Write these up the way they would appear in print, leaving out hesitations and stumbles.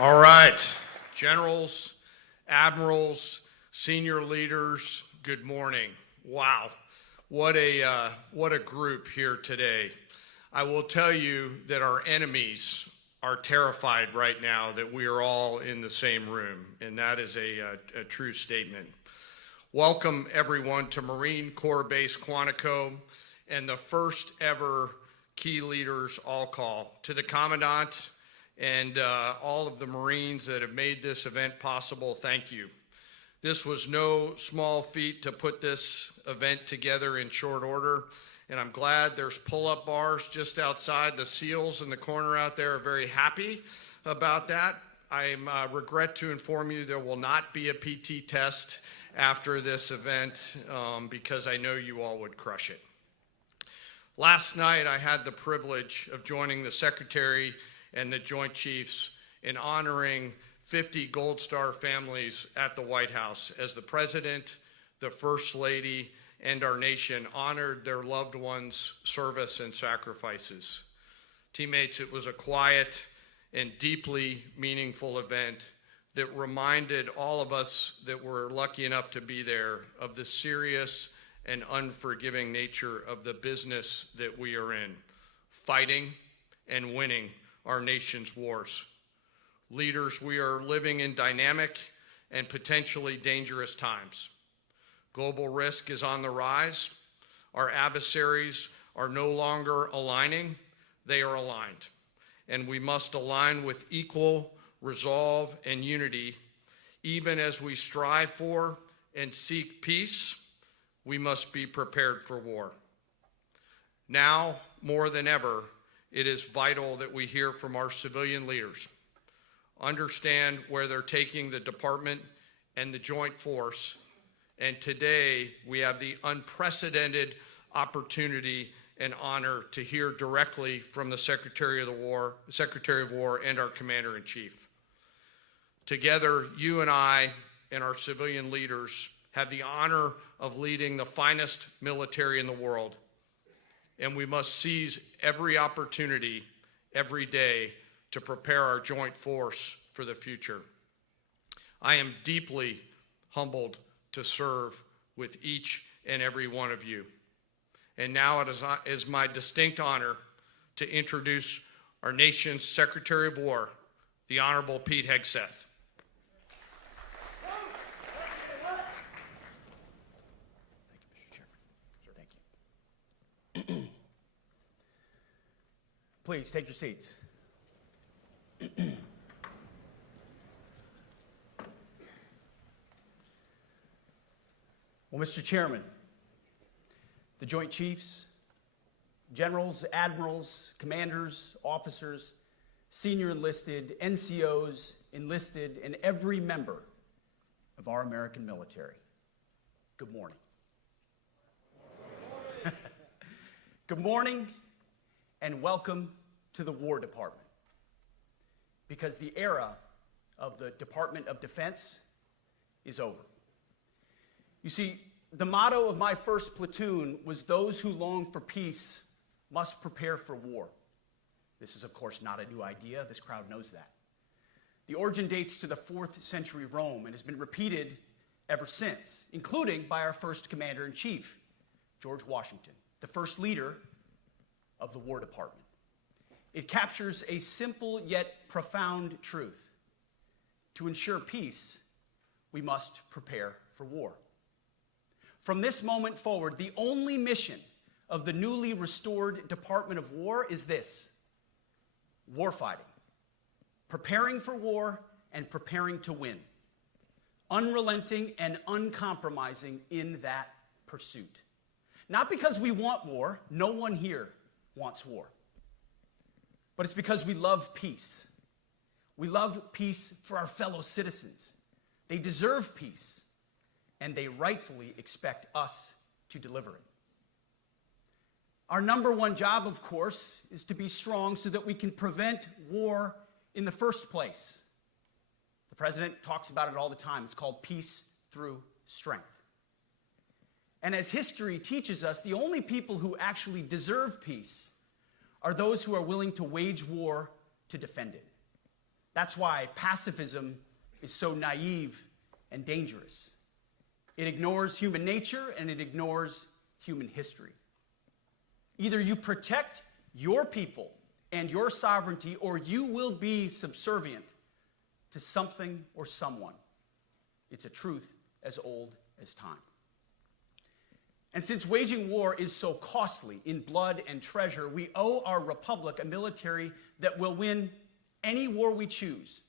All right, generals, admirals, senior leaders, good morning. Wow, what a group here today. I will tell you that our enemies are terrified right now that we are all in the same room, and that is a true statement. Welcome everyone to Marine Corps Base Quantico and the first ever Key Leaders All Call. To the Commandant and all of the Marines that have made this event possible, thank you. This was no small feat to put this event together in short order, and I'm glad there's pull-up bars just outside. The SEALs in the corner out there are very happy about that. I regret to inform you there will not be a PT test after this event because I know you all would crush it. Last night I had the privilege of joining the Secretary and the Joint Chiefs in honoring 50 Gold Star families at the White House as the President, the First Lady, and our nation honored their loved ones' service and sacrifices. Teammates, it was a quiet and deeply meaningful event that reminded all of us that were lucky enough to be there of the serious and unforgiving nature of the business that we are in, fighting and winning our nation's wars. Leaders, we are living in dynamic and potentially dangerous times. Global risk is on the rise. Our adversaries are no longer aligning, they are aligned. And we must align with equal resolve and unity. Even as we strive for and seek peace, we must be prepared for war. Now, more than ever, it is vital that we hear from our civilian leaders, understand where they're taking the department and the joint force, and today we have the unprecedented opportunity and honor to hear directly from the Secretary of War and our Commander-in-Chief. Together, you and I and our civilian leaders have the honor of leading the finest military in the world, and we must seize every opportunity every day to prepare our joint force for the future. I am deeply humbled to serve with each and every one of you. And now it is my distinct honor to introduce our nation's Secretary of War, the Honorable Pete Hegseth. Please take your seats. Well, Mr. Chairman, the Joint Chiefs, generals, admirals, commanders, officers, senior enlisted, NCOs, enlisted, and every member of our American military, good morning. Good morning and welcome to the War Department, because the era of the Department of Defense is over. You see, the motto of my first platoon was, "Those who long for peace must prepare for war." This is, of course, not a new idea. This crowd knows that. The origin dates to the 4th century Rome and has been repeated ever since, including by our first Commander-in-Chief, George Washington, the first leader of the War Department. It captures a simple yet profound truth. To ensure peace, we must prepare for war. From this moment forward, the only mission of the newly restored Department of War is this: warfighting, preparing for war and preparing to win, unrelenting and uncompromising in that pursuit. Not because we want war, no one here wants war, but it's because we love peace. We love peace for our fellow citizens. They deserve peace, and they rightfully expect us to deliver it. Our number one job, of course, is to be strong so that we can prevent war in the first place. The President talks about it all the time. It's called peace through strength. And as history teaches us, the only people who actually deserve peace are those who are willing to wage war to defend it. That's why pacifism is so naive and dangerous. It ignores human nature and it ignores human history. Either you protect your people and your sovereignty, or you will be subservient to something or someone. It's a truth as old as time. And since waging war is so costly in blood and treasure, we owe our republic a military that will win any war we choose,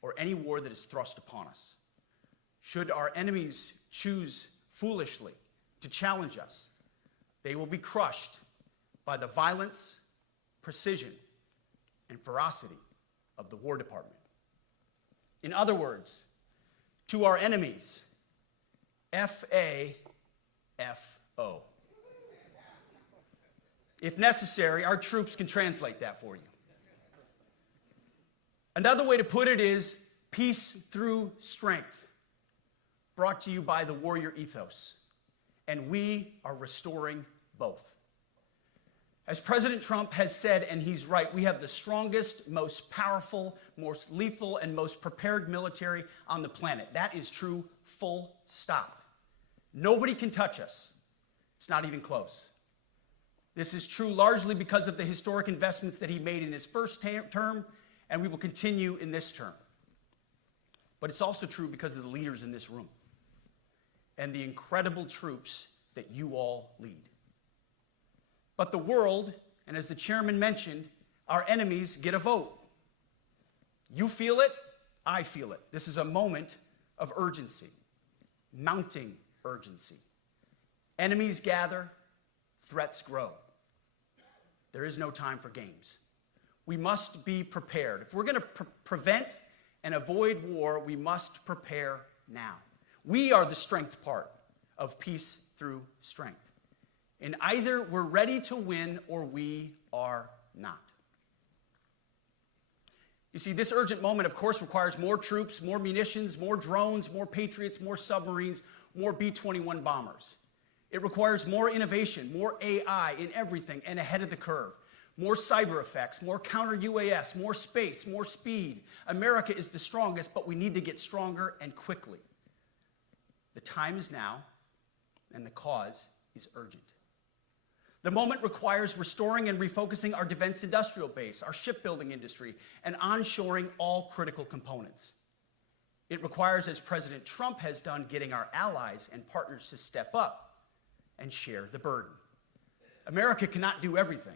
or any war that is thrust upon us. Should our enemies choose foolishly to challenge us, they will be crushed by the violence, precision, and ferocity of the War Department. In other words, to our enemies, F-A-F-O. If necessary, our troops can translate that for you. Another way to put it is peace through strength, brought to you by the warrior ethos. And we are restoring both. As President Trump has said, and he's right, we have the strongest, most powerful, most lethal, and most prepared military on the planet. That is true, full stop. Nobody can touch us. It's not even close. This is true largely because of the historic investments that he made in his first term, and we will continue in this term. But it's also true because of the leaders in this room and the incredible troops that you all lead. But the world, and as the chairman mentioned, our enemies get a vote. You feel it, I feel it. This is a moment of urgency, mounting urgency. Enemies gather, threats grow. There is no time for games. We must be prepared. If we're going to prevent and avoid war, we must prepare now. We are the strength part of peace through strength. And either we're ready to win or we are not. You see, this urgent moment, of course, requires more troops, more munitions, more drones, more Patriots, more submarines, more B-21 bombers. It requires more innovation, more AI in everything and ahead of the curve. More cyber effects, more counter-UAS, more space, more speed. America is the strongest, but we need to get stronger and quickly. The time is now, and the cause is urgent. The moment requires restoring and refocusing our defense industrial base, our shipbuilding industry, and onshoring all critical components. It requires, as President Trump has done, getting our allies and partners to step up and share the burden. America cannot do everything.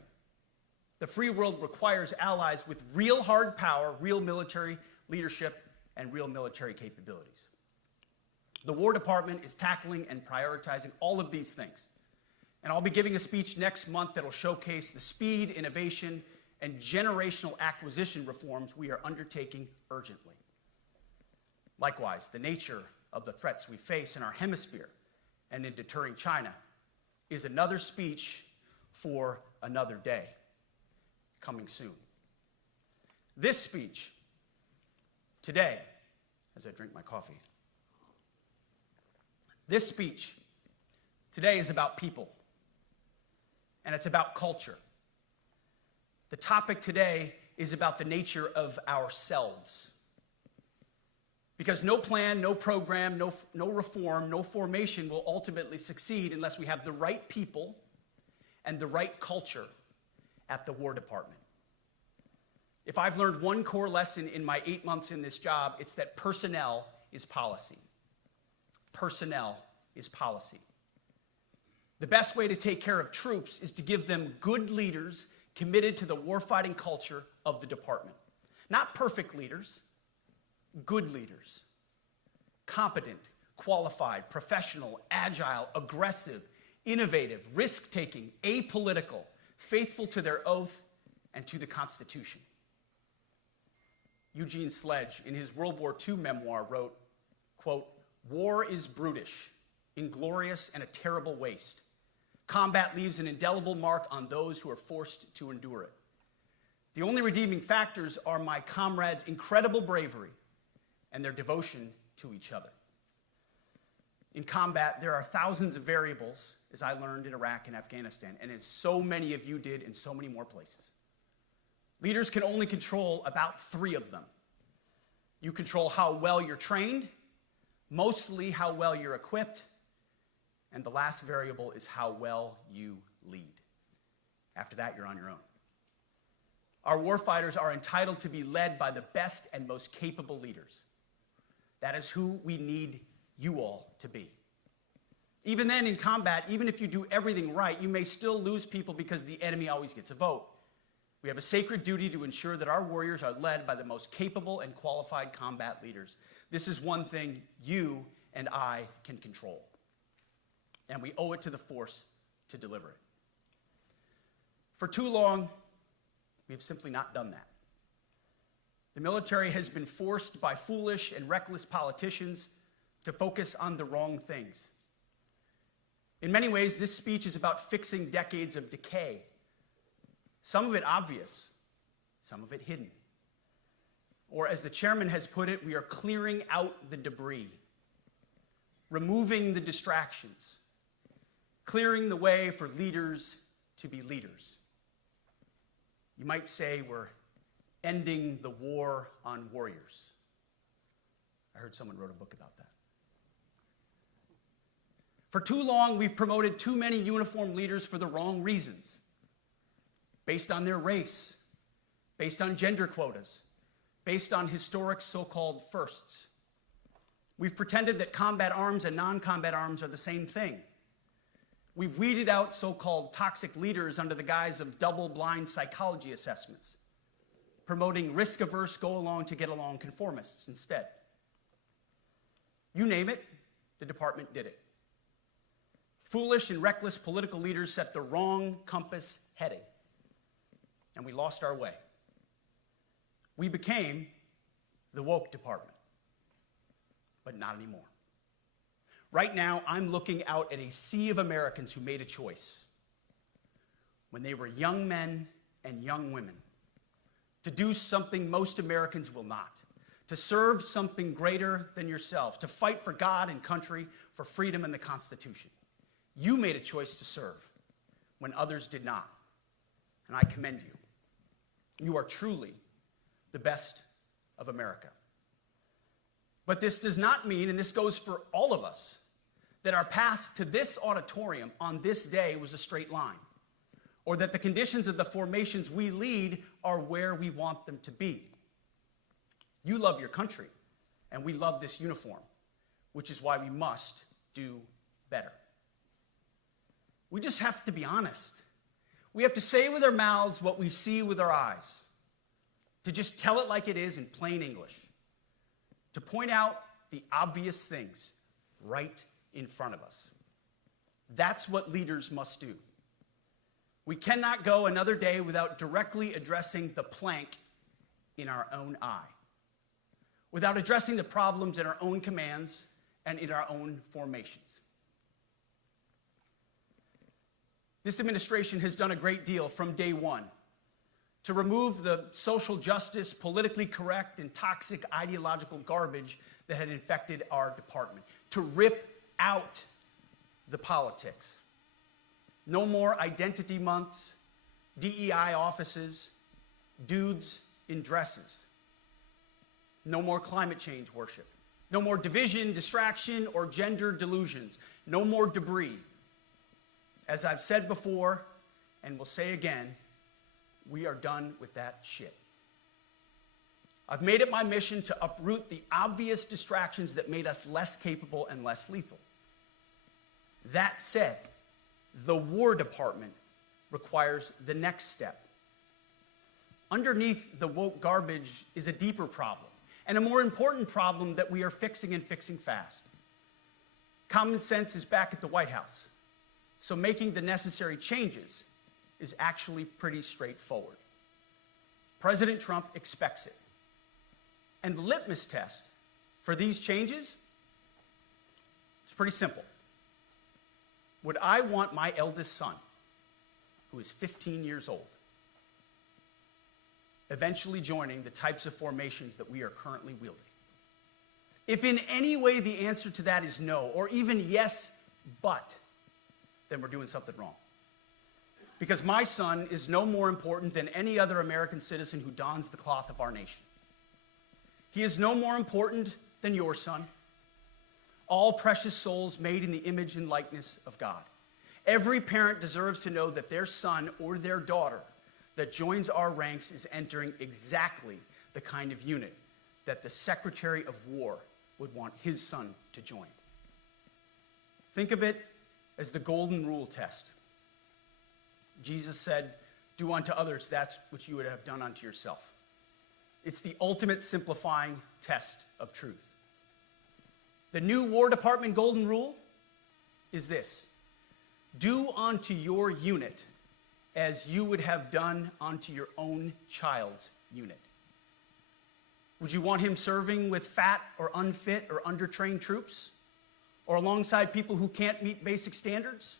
The free world requires allies with real hard power, real military leadership, and real military capabilities. The War Department is tackling and prioritizing all of these things. And I'll be giving a speech next month that will showcase the speed, innovation, and generational acquisition reforms we are undertaking urgently. Likewise, the nature of the threats we face in our hemisphere and in deterring China is another speech for another day, coming soon. This speech today, as I drink my coffee, this speech today is about people, and it's about culture. The topic today is about the nature of ourselves. Because no plan, no program, no reform, no formation will ultimately succeed unless we have the right people and the right culture at the War Department. If I've learned one core lesson in my 8 months in this job, it's that personnel is policy. Personnel is policy. The best way to take care of troops is to give them good leaders committed to the warfighting culture of the department. Not perfect leaders, good leaders. Competent, qualified, professional, agile, aggressive, innovative, risk-taking, apolitical, faithful to their oath and to the Constitution. Eugene Sledge, in his World War II memoir, wrote, quote, "War is brutish, inglorious, and a terrible waste. Combat leaves an indelible mark on those who are forced to endure it. The only redeeming factors are my comrades' incredible bravery and their devotion to each other." In combat, there are thousands of variables, as I learned in Iraq and Afghanistan, and as so many of you did in so many more places. Leaders can only control about 3 of them: You control how well you're trained, mostly how well you're equipped, and the last variable is how well you lead. After that, you're on your own. Our warfighters are entitled to be led by the best and most capable leaders. That is who we need you all to be. Even then, in combat, even if you do everything right, you may still lose people because the enemy always gets a vote. We have a sacred duty to ensure that our warriors are led by the most capable and qualified combat leaders. This is one thing you and I can control, and we owe it to the force to deliver it. For too long, we have simply not done that. The military has been forced by foolish and reckless politicians to focus on the wrong things. In many ways, this speech is about fixing decades of decay. Some of it obvious, some of it hidden. Or as the chairman has put it, we are clearing out the debris, removing the distractions, clearing the way for leaders to be leaders. You might say we're ending the war on warriors. I heard someone wrote a book about that. For too long, we've promoted too many uniformed leaders for the wrong reasons, based on their race, based on gender quotas, based on historic so-called firsts. We've pretended that combat arms and non-combat arms are the same thing. We've weeded out so-called toxic leaders under the guise of double-blind psychology assessments, promoting risk-averse, go-along-to-get-along conformists instead. You name it, the department did it. Foolish and reckless political leaders set the wrong compass heading, and we lost our way. We became the woke department, but not anymore. Right now, I'm looking out at a sea of Americans who made a choice when they were young men and young women to do something most Americans will not, to serve something greater than yourself, to fight for God and country, for freedom and the Constitution. You made a choice to serve when others did not, and I commend you. You are truly the best of America. But this does not mean, and this goes for all of us, that our path to this auditorium on this day was a straight line, or that the conditions of the formations we lead are where we want them to be. You love your country, and we love this uniform, which is why we must do better. We just have to be honest. We have to say with our mouths what we see with our eyes, to just tell it like it is in plain English, to point out the obvious things right in front of us. That's what leaders must do. We cannot go another day without directly addressing the plank in our own eye, without addressing the problems in our own commands and in our own formations. This administration has done a great deal from day one to remove the social justice, politically correct, and toxic ideological garbage that had infected our department, to rip out the politics. No more identity months, DEI offices, dudes in dresses. No more climate change worship. No more division, distraction, or gender delusions. No more debris. As I've said before, and will say again, we are done with that shit. I've made it my mission to uproot the obvious distractions that made us less capable and less lethal. That said, the War Department requires the next step. Underneath the woke garbage is a deeper problem, and a more important problem that we are fixing and fixing fast. Common sense is back at the White House, so making the necessary changes is actually pretty straightforward. President Trump expects it. And the litmus test for these changes is pretty simple. Would I want my eldest son, who is 15 years old, eventually joining the types of formations that we are currently wielding? If in any way the answer to that is no, or even yes, but, then we're doing something wrong. Because my son is no more important than any other American citizen who dons the cloth of our nation. He is no more important than your son. All precious souls made in the image and likeness of God. Every parent deserves to know that their son or their daughter that joins our ranks is entering exactly the kind of unit that the Secretary of War would want his son to join. Think of it as the golden rule test. Jesus said, "Do unto others that which you would have done unto yourself." It's the ultimate simplifying test of truth. The new War Department golden rule is this: do unto your unit as you would have done unto your own child's unit. Would you want him serving with fat or unfit or undertrained troops? Or alongside people who can't meet basic standards?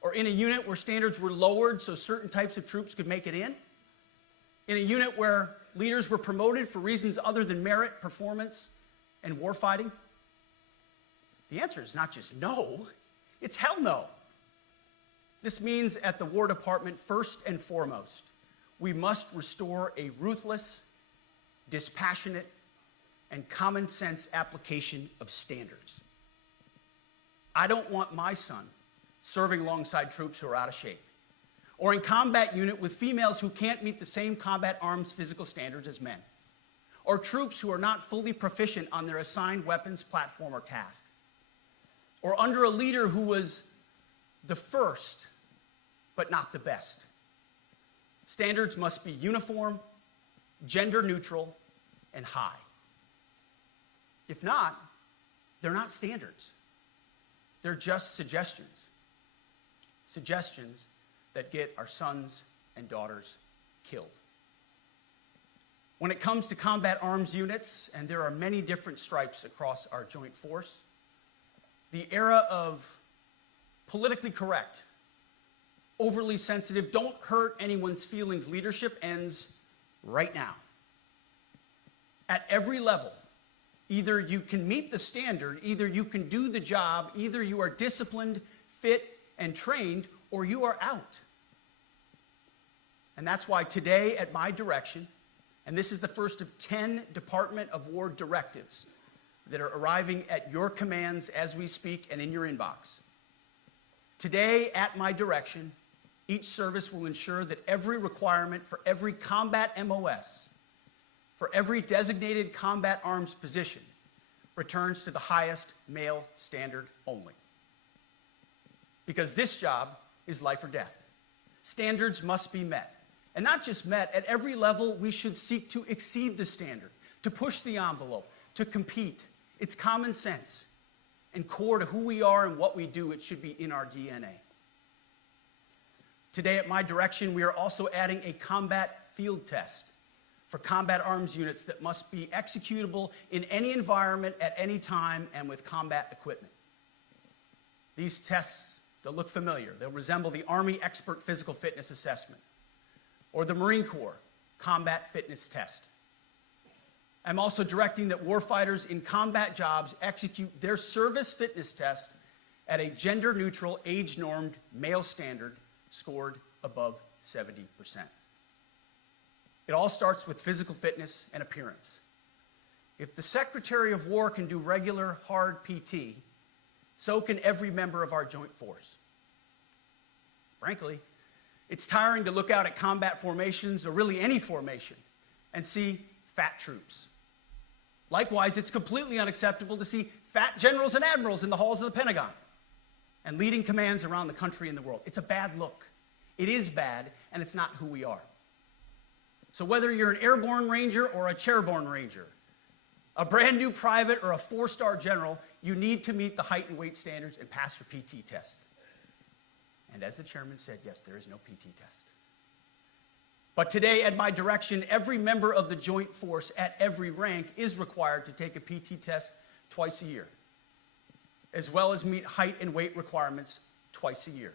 Or in a unit where standards were lowered so certain types of troops could make it in? In a unit where leaders were promoted for reasons other than merit, performance, and warfighting? The answer is not just no, it's hell no. This means at the War Department, first and foremost, we must restore a ruthless, dispassionate, and common sense application of standards. I don't want my son serving alongside troops who are out of shape, or in combat unit with females who can't meet the same combat arms physical standards as men, or troops who are not fully proficient on their assigned weapons, platform, or task, or under a leader who was the first, but not the best. Standards must be uniform, gender neutral, and high. If not, they're not standards. They're just suggestions. Suggestions that get our sons and daughters killed. When it comes to combat arms units, and there are many different stripes across our joint force, the era of politically correct, overly sensitive, don't hurt anyone's feelings leadership ends right now. At every level, either you can meet the standard, either you can do the job, either you are disciplined, fit, and trained, or you are out. And that's why today, at my direction, and this is the first of 10 Department of War directives that are arriving at your commands as we speak and in your inbox. Today, at my direction, each service will ensure that every requirement for every combat MOS, for every designated combat arms position, returns to the highest male standard only. Because this job is life or death. Standards must be met. And not just met, at every level we should seek to exceed the standard, to push the envelope, to compete. It's common sense and core to who we are and what we do. It should be in our DNA. Today at my direction, we are also adding a combat field test for combat arms units that must be executable in any environment at any time and with combat equipment. These tests, they'll look familiar. They'll resemble the Army Expert Physical Fitness Assessment or the Marine Corps Combat Fitness Test. I'm also directing that warfighters in combat jobs execute their service fitness test at a gender-neutral, age-normed male standard scored above 70%. It all starts with physical fitness and appearance. If the Secretary of War can do regular, hard PT, so can every member of our joint force. Frankly, it's tiring to look out at combat formations, or really any formation, and see fat troops. Likewise, it's completely unacceptable to see fat generals and admirals in the halls of the Pentagon and leading commands around the country and the world. It's a bad look. It is bad, and it's not who we are. So whether you're an airborne ranger or a chairborne ranger, a brand new private or a 4-star general, you need to meet the height and weight standards and pass your PT test. And as the chairman said, yes, there is no PT test. But today, at my direction, every member of the joint force at every rank is required to take a PT test twice a year, as well as meet height and weight requirements twice a year,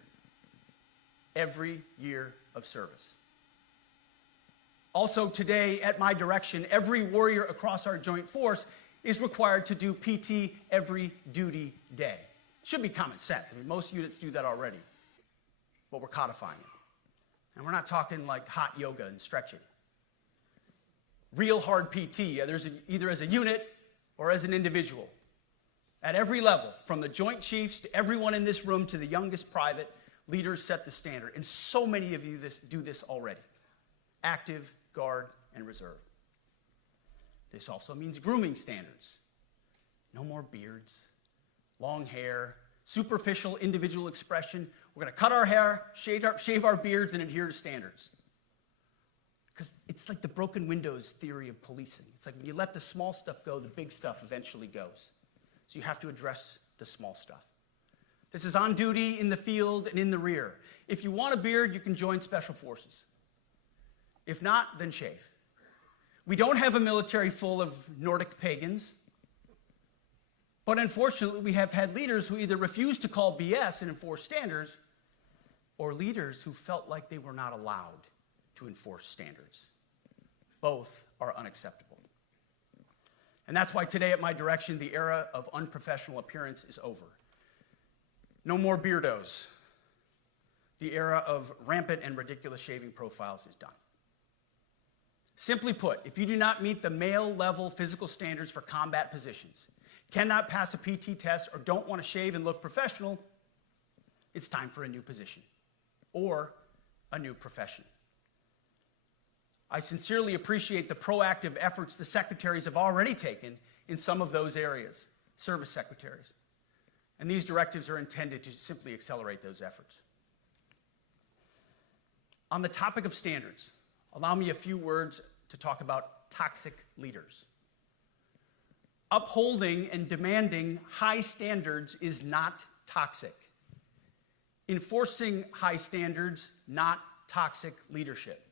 every year of service. Also today, at my direction, every warrior across our joint force is required to do PT every duty day. It should be common sense. I mean, most units do that already, but we're codifying it. And we're not talking like hot yoga and stretching. real hard PT, either as a unit or as an individual. At every level, from the Joint Chiefs to everyone in this room to the youngest private, leaders set the standard. And so many of you do this already. Active, guard, and reserve. This also means grooming standards. No more beards, long hair, superficial individual expression. We're going to cut our hair, shave our beards, and adhere to standards. Because it's like the broken windows theory of policing. It's like when you let the small stuff go, the big stuff eventually goes. So you have to address the small stuff. This is on duty, in the field, and in the rear. If you want a beard, you can join Special Forces. If not, then shave. We don't have a military full of Nordic pagans. But unfortunately, we have had leaders who either refuse to call BS and enforce standards, or leaders who felt like they were not allowed to enforce standards. Both are unacceptable. And that's why today, at my direction, the era of unprofessional appearance is over. No more beardos. The era of rampant and ridiculous shaving profiles is done. Simply put, if you do not meet the male-level physical standards for combat positions, cannot pass a PT test, or don't want to shave and look professional, it's time for a new position or a new profession. I sincerely appreciate the proactive efforts the secretaries have already taken in some of those areas, service secretaries. And these directives are intended to simply accelerate those efforts. On the topic of standards, allow me a few words to talk about toxic leaders. Upholding and demanding high standards is not toxic. Enforcing high standards, not toxic leadership.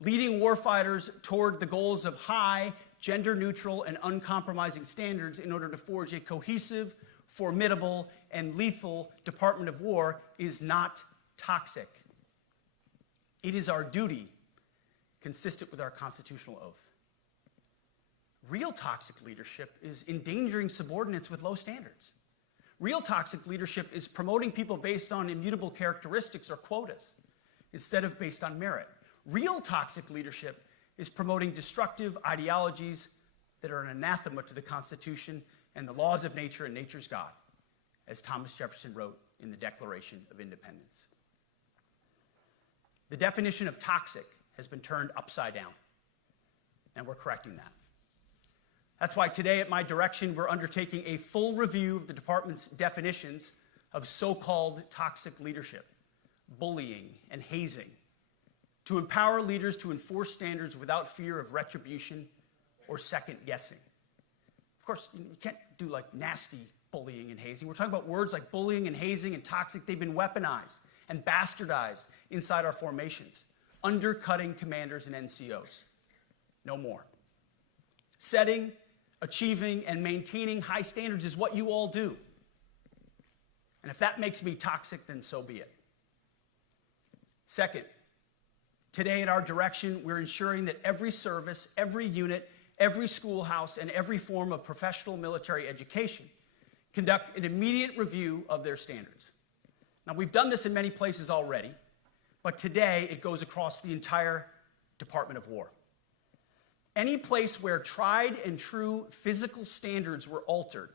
Leading warfighters toward the goals of high, gender-neutral, and uncompromising standards in order to forge a cohesive, formidable, and lethal Department of War is not toxic. It is our duty, consistent with our constitutional oath. Real toxic leadership is endangering subordinates with low standards. Real toxic leadership is promoting people based on immutable characteristics or quotas instead of based on merit. Real toxic leadership is promoting destructive ideologies that are an anathema to the Constitution and the laws of nature and nature's God, as Thomas Jefferson wrote in the Declaration of Independence. The definition of toxic has been turned upside down, and we're correcting that. That's why today, at my direction, we're undertaking a full review of the department's definitions of so-called toxic leadership, bullying, and hazing, to empower leaders to enforce standards without fear of retribution or second guessing. Of course, you can't do like nasty bullying and hazing. We're talking about words like bullying and hazing and toxic. They've been weaponized and bastardized inside our formations, undercutting commanders and NCOs. No more. Setting, achieving, and maintaining high standards is what you all do. And if that makes me toxic, then so be it. Second, today at our direction, we're ensuring that every service, every unit, every schoolhouse, and every form of professional military education conduct an immediate review of their standards. Now, we've done this in many places already, but today it goes across the entire Department of War. Any place where tried and true physical standards were altered,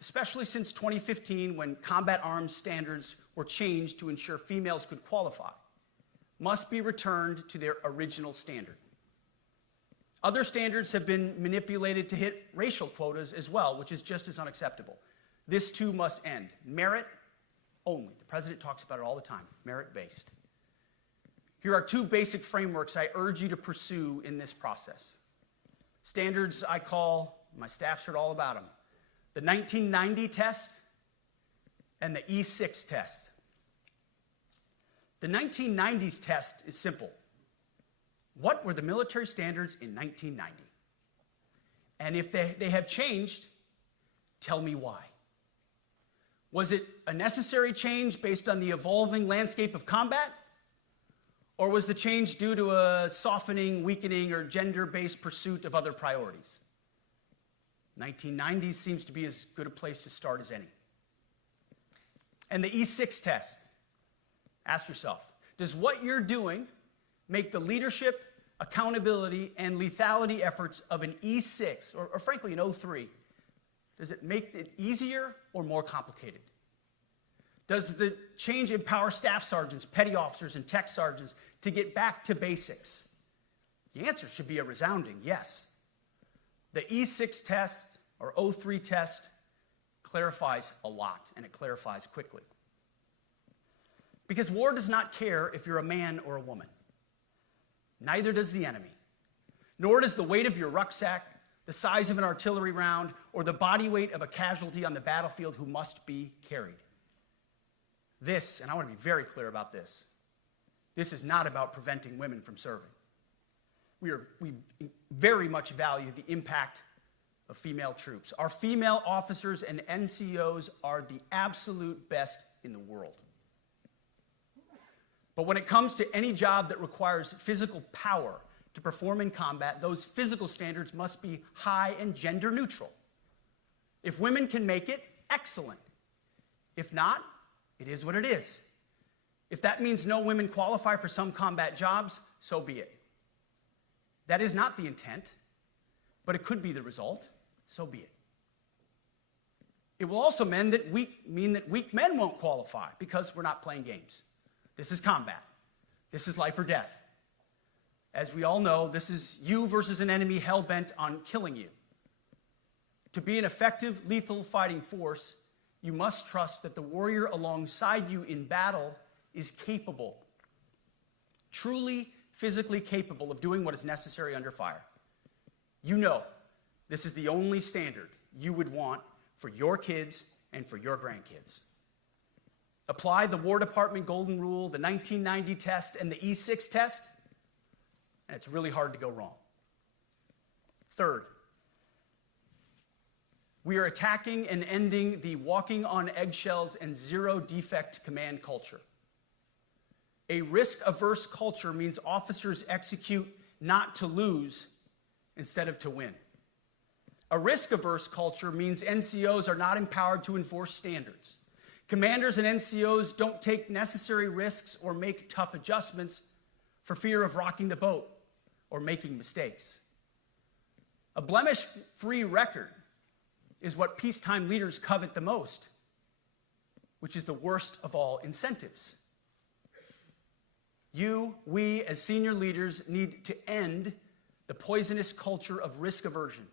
especially since 2015 when combat arms standards were changed to ensure females could qualify, must be returned to their original standard. Other standards have been manipulated to hit racial quotas as well, which is just as unacceptable. This too must end. Merit only. The president talks about it all the time, merit-based. Here are two basic frameworks I urge you to pursue in this process. Standards I call, my staff's heard all about them, the 1990 test and the E6 test. The 1990s test is simple. What were the military standards in 1990? And if they have changed, tell me why. Was it a necessary change based on the evolving landscape of combat? Or was the change due to a softening, weakening, or gender-based pursuit of other priorities? 1990s seems to be as good a place to start as any. And the E6 test. Ask yourself, does what you're doing make the leadership accountability, and lethality efforts of an E6, or frankly an O3, does it make it easier or more complicated? Does the change empower staff sergeants, petty officers, and tech sergeants to get back to basics? The answer should be a resounding yes. The E6 test, or O3 test, clarifies a lot, and it clarifies quickly. Because war does not care if you're a man or a woman. Neither does the enemy. Nor does the weight of your rucksack, the size of an artillery round, or the body weight of a casualty on the battlefield who must be carried. This, and I want to be very clear about this is not about preventing women from serving. We very much value the impact of female troops. Our female officers and NCOs are the absolute best in the world. But when it comes to any job that requires physical power to perform in combat, those physical standards must be high and gender neutral. If women can make it, excellent. If not, it is what it is. If that means no women qualify for some combat jobs, so be it. That is not the intent, but it could be the result, so be it. It will also mean that weak men won't qualify because we're not playing games. This is combat. This is life or death. As we all know, this is you versus an enemy hell-bent on killing you. To be an effective, lethal fighting force, you must trust that the warrior alongside you in battle is capable, truly physically capable of doing what is necessary under fire. You know this is the only standard you would want for your kids and for your grandkids. Apply the War Department Golden Rule, the 1990 test, and the E6 test, and it's really hard to go wrong. Third, we are attacking and ending the walking on eggshells and zero defect command culture. A risk-averse culture means officers execute not to lose instead of to win. A risk-averse culture means NCOs are not empowered to enforce standards. Commanders and NCOs don't take necessary risks or make tough adjustments for fear of rocking the boat or making mistakes. A blemish-free record is what peacetime leaders covet the most, which is the worst of all incentives. We, as senior leaders, need to end the poisonous culture of risk aversion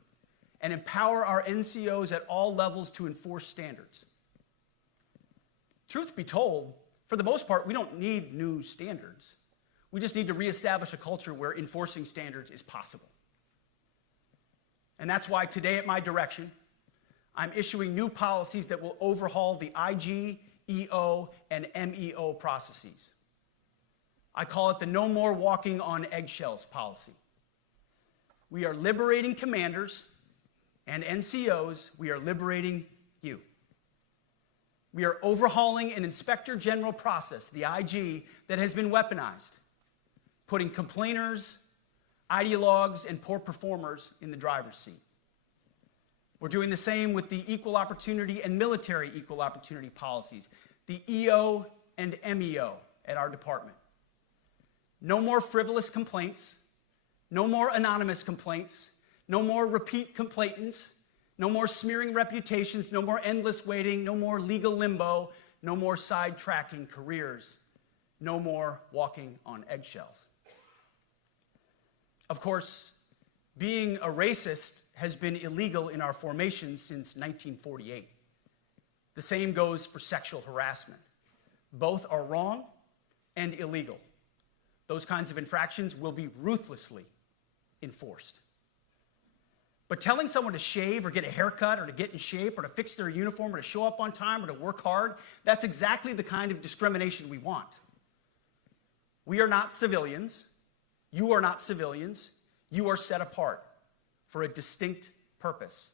and empower our NCOs at all levels to enforce standards. Truth be told, for the most part, we don't need new standards. We just need to reestablish a culture where enforcing standards is possible. And that's why today, at my direction, I'm issuing new policies that will overhaul the IG, EO, and MEO processes. I call it the No More Walking on Eggshells policy. We are liberating commanders and NCOs. We are liberating you. We are overhauling an Inspector General process, the IG, that has been weaponized, putting complainers, ideologues, and poor performers in the driver's seat. We're doing the same with the equal opportunity and military equal opportunity policies, the EO and MEO at our department. No more frivolous complaints, no more anonymous complaints, no more repeat complainants, no more smearing reputations, no more endless waiting, no more legal limbo, no more sidetracking careers, no more walking on eggshells. Of course, being a racist has been illegal in our formation since 1948. The same goes for sexual harassment. Both are wrong and illegal. Those kinds of infractions will be ruthlessly enforced. But telling someone to shave or get a haircut or to get in shape or to fix their uniform or to show up on time or to work hard, that's exactly the kind of discrimination we want. We are not civilians. You are not civilians. You are set apart for a distinct purpose.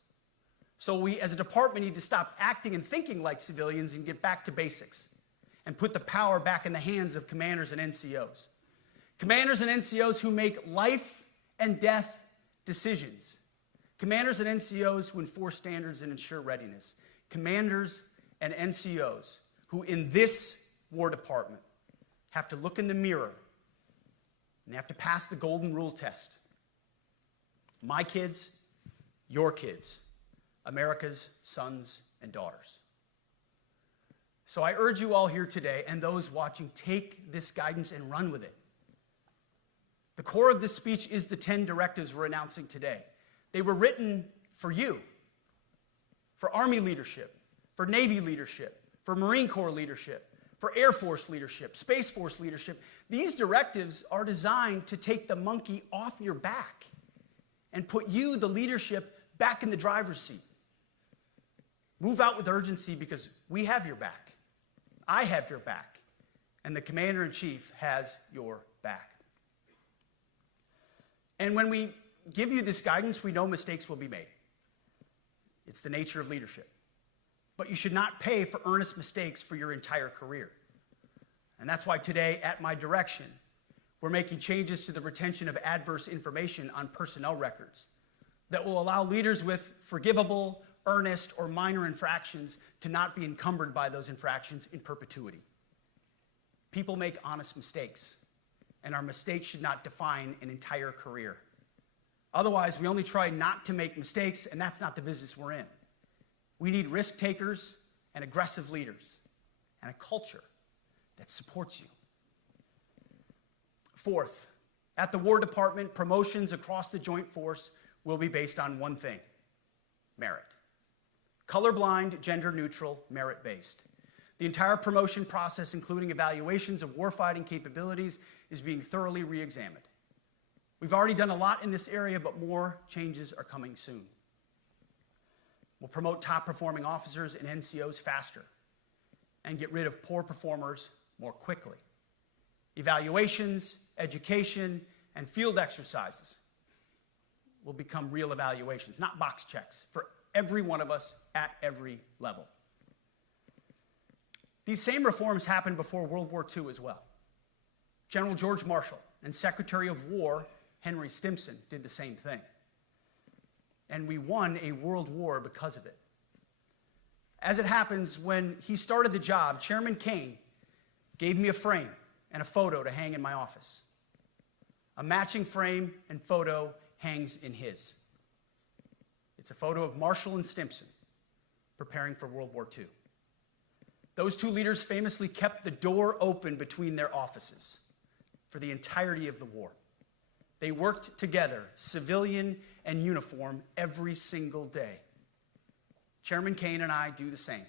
So we, as a department, need to stop acting and thinking like civilians and get back to basics and put the power back in the hands of commanders and NCOs. Commanders and NCOs who make life and death decisions. Commanders and NCOs who enforce standards and ensure readiness. Commanders and NCOs who, in this War Department, have to look in the mirror and they have to pass the golden rule test. My kids, your kids, America's sons and daughters. So I urge you all here today and those watching, take this guidance and run with it. The core of this speech is the 10 directives we're announcing today. They were written for you, for Army leadership, for Navy leadership, for Marine Corps leadership, for Air Force leadership, Space Force leadership. These directives are designed to take the monkey off your back and put you, the leadership, back in the driver's seat. Move out with urgency because we have your back. I have your back. And the Commander-in-Chief has your back. And when we give you this guidance, we know mistakes will be made. It's the nature of leadership. But you should not pay for earnest mistakes for your entire career. And that's why today, at my direction, we're making changes to the retention of adverse information on personnel records that will allow leaders with forgivable, earnest, or minor infractions to not be encumbered by those infractions in perpetuity. People make honest mistakes, and our mistakes should not define an entire career. Otherwise, we only try not to make mistakes, and that's not the business we're in. We need risk takers and aggressive leaders and a culture that supports you. Fourth, at the War Department, promotions across the Joint Force will be based on one thing: merit. Colorblind, gender-neutral, merit-based. The entire promotion process, including evaluations of warfighting capabilities, is being thoroughly re-examined. We've already done a lot in this area, but more changes are coming soon. We'll promote top-performing officers and NCOs faster and get rid of poor performers more quickly. Evaluations, education, and field exercises will become real evaluations, not box checks, for every one of us at every level. These same reforms happened before World War II as well. General George Marshall and Secretary of War Henry Stimson did the same thing. And we won a world war because of it. As it happens, when he started the job, Chairman Kane gave me a frame and a photo to hang in my office. A matching frame and photo hangs in his. It's a photo of Marshall and Stimson preparing for World War II. Those two leaders famously kept the door open between their offices for the entirety of the war. They worked together, civilian and uniform, every single day. Chairman Kane and I do the same.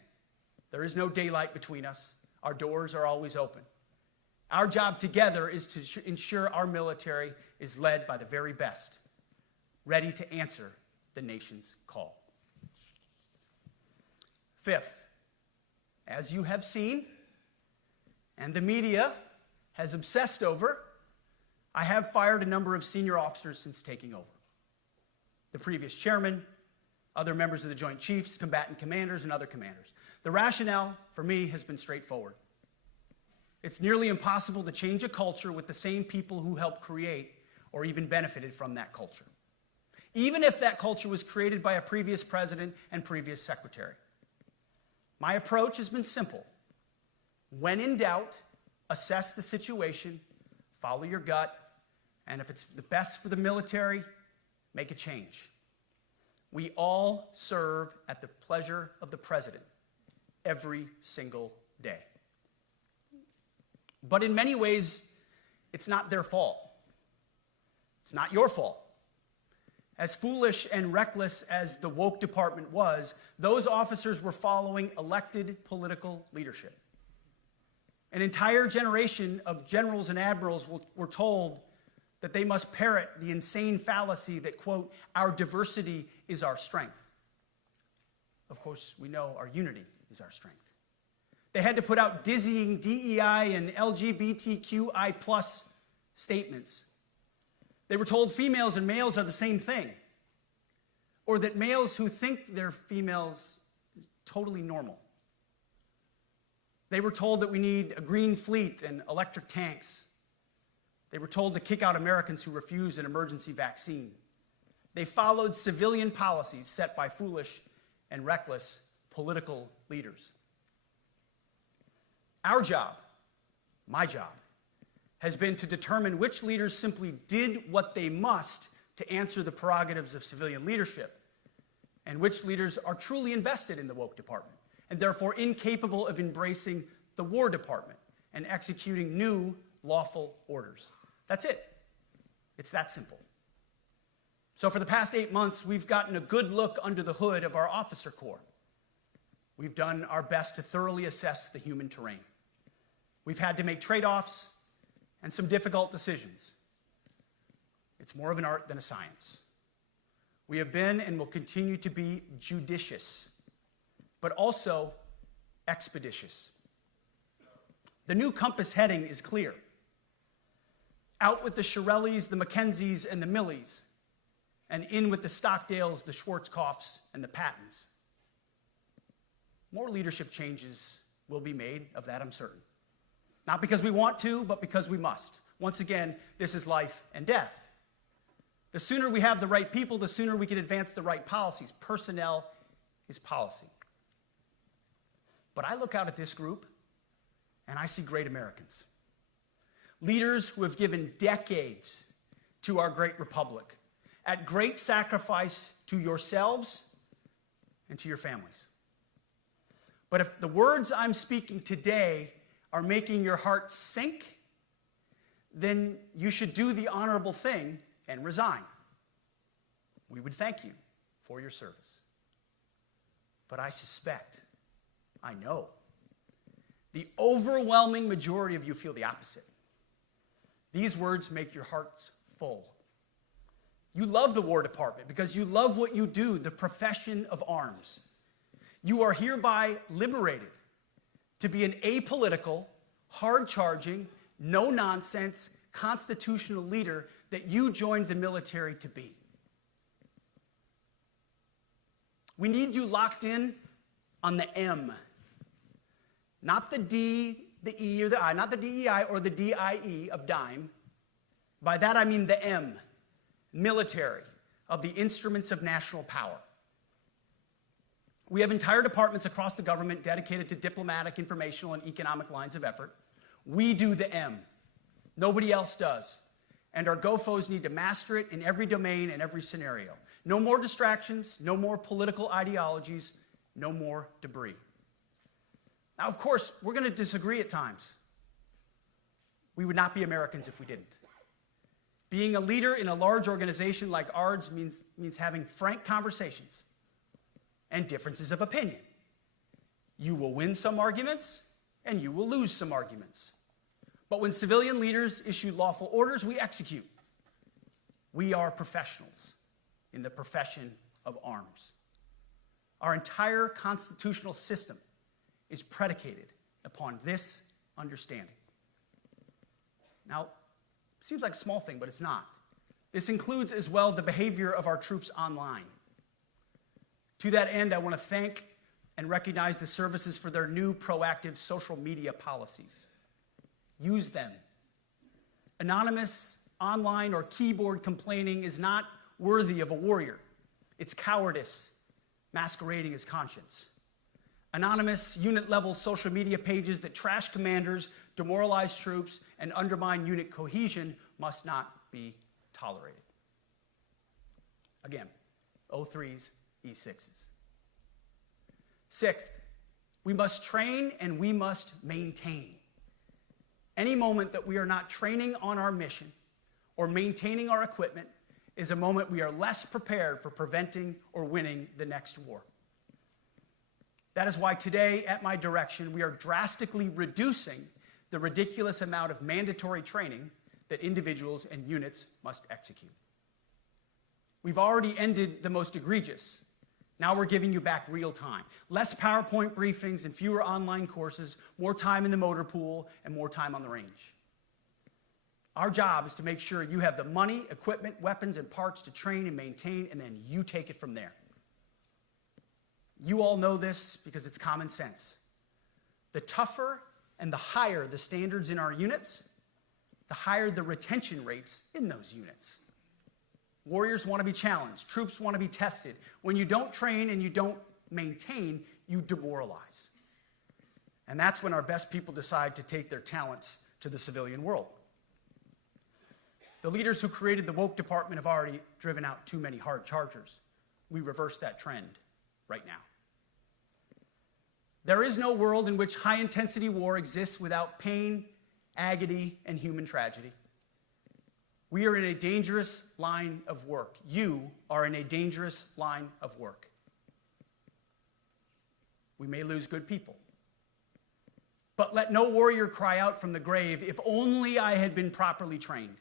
There is no daylight between us. Our doors are always open. Our job together is to ensure our military is led by the very best, ready to answer the nation's call. Fifth, as you have seen, and the media has obsessed over, I have fired a number of senior officers since taking over. The previous chairman, other members of the Joint Chiefs, combatant commanders, and other commanders. The rationale for me has been straightforward. It's nearly impossible to change a culture with the same people who helped create or even benefited from that culture, even if that culture was created by a previous president and previous secretary. My approach has been simple. When in doubt, assess the situation, follow your gut, and if it's the best for the military, make a change. We all serve at the pleasure of the president every single day. But in many ways, it's not their fault. It's not your fault. As foolish and reckless as the woke department was, those officers were following elected political leadership. An entire generation of generals and admirals were told that they must parrot the insane fallacy that, quote, our diversity is our strength. Of course, we know our unity is our strength. They had to put out dizzying DEI and LGBTQI+ statements. They were told females and males are the same thing, or that males who think they're females is totally normal. They were told that we need a green fleet and electric tanks. They were told to kick out Americans who refused an emergency vaccine. They followed civilian policies set by foolish and reckless political leaders. Our job, my job, has been to determine which leaders simply did what they must to answer the prerogatives of civilian leadership, and which leaders are truly invested in the woke department, and therefore incapable of embracing the War Department and executing new lawful orders. That's it. It's that simple. So for the past 8 months, we've gotten a good look under the hood of our officer corps. We've done our best to thoroughly assess the human terrain. We've had to make trade-offs and some difficult decisions. It's more of an art than a science. We have been and will continue to be judicious, but also expeditious. The new compass heading is clear. Out with the Shirellis, the Mackenzies, and the Millies, and in with the Stockdales, the Schwarzkopfs, and the Pattons. More leadership changes will be made, of that I'm certain. Not because we want to, but because we must. Once again, this is life and death. The sooner we have the right people, the sooner we can advance the right policies. Personnel is policy. But I look out at this group, and I see great Americans. Leaders who have given decades to our great republic, at great sacrifice to yourselves and to your families. But if the words I'm speaking today are making your heart sink, then you should do the honorable thing and resign. We would thank you for your service. But I suspect, I know, the overwhelming majority of you feel the opposite. These words make your hearts full. You love the War Department because you love what you do, the profession of arms. You are hereby liberated to be an apolitical, hard-charging, no-nonsense, constitutional leader that you joined the military to be. We need you locked in on the M, not the D, the E, or the I, not the DEI or the DIE of dime. By that I mean the M, military, of the instruments of national power. We have entire departments across the government dedicated to diplomatic, informational, and economic lines of effort. We do the M. Nobody else does. And our GOFOs need to master it in every domain and every scenario. No more distractions, no more political ideologies, no more debris. Now, of course, we're going to disagree at times. We would not be Americans if we didn't. Being a leader in a large organization like ours means having frank conversations and differences of opinion. You will win some arguments, and you will lose some arguments. But when civilian leaders issue lawful orders, we execute. We are professionals in the profession of arms. Our entire constitutional system is predicated upon this understanding. Now, it seems like a small thing, but it's not. This includes as well the behavior of our troops online. To that end, I want to thank and recognize the services for their new proactive social media policies. Use them. Anonymous, online, or keyboard complaining is not worthy of a warrior. It's cowardice masquerading as conscience. Anonymous, unit-level social media pages that trash commanders, demoralize troops, and undermine unit cohesion must not be tolerated. Again, O3s, E6s. Sixth, we must train and we must maintain. Any moment that we are not training on our mission or maintaining our equipment is a moment we are less prepared for preventing or winning the next war. That is why today, at my direction, we are drastically reducing the ridiculous amount of mandatory training that individuals and units must execute. We've already ended the most egregious. Now we're giving you back real time. Less PowerPoint briefings and fewer online courses, more time in the motor pool, and more time on the range. Our job is to make sure you have the money, equipment, weapons, and parts to train and maintain, and then you take it from there. You all know this because it's common sense. The tougher and the higher the standards in our units, the higher the retention rates in those units. Warriors want to be challenged. Troops want to be tested. When you don't train and you don't maintain, you demoralize. And that's when our best people decide to take their talents to the civilian world. The leaders who created the woke department have already driven out too many hard chargers. We reverse that trend right now. There is no world in which high-intensity war exists without pain, agony, and human tragedy. We are in a dangerous line of work. You are in a dangerous line of work. We may lose good people. But let no warrior cry out from the grave, "If only I had been properly trained."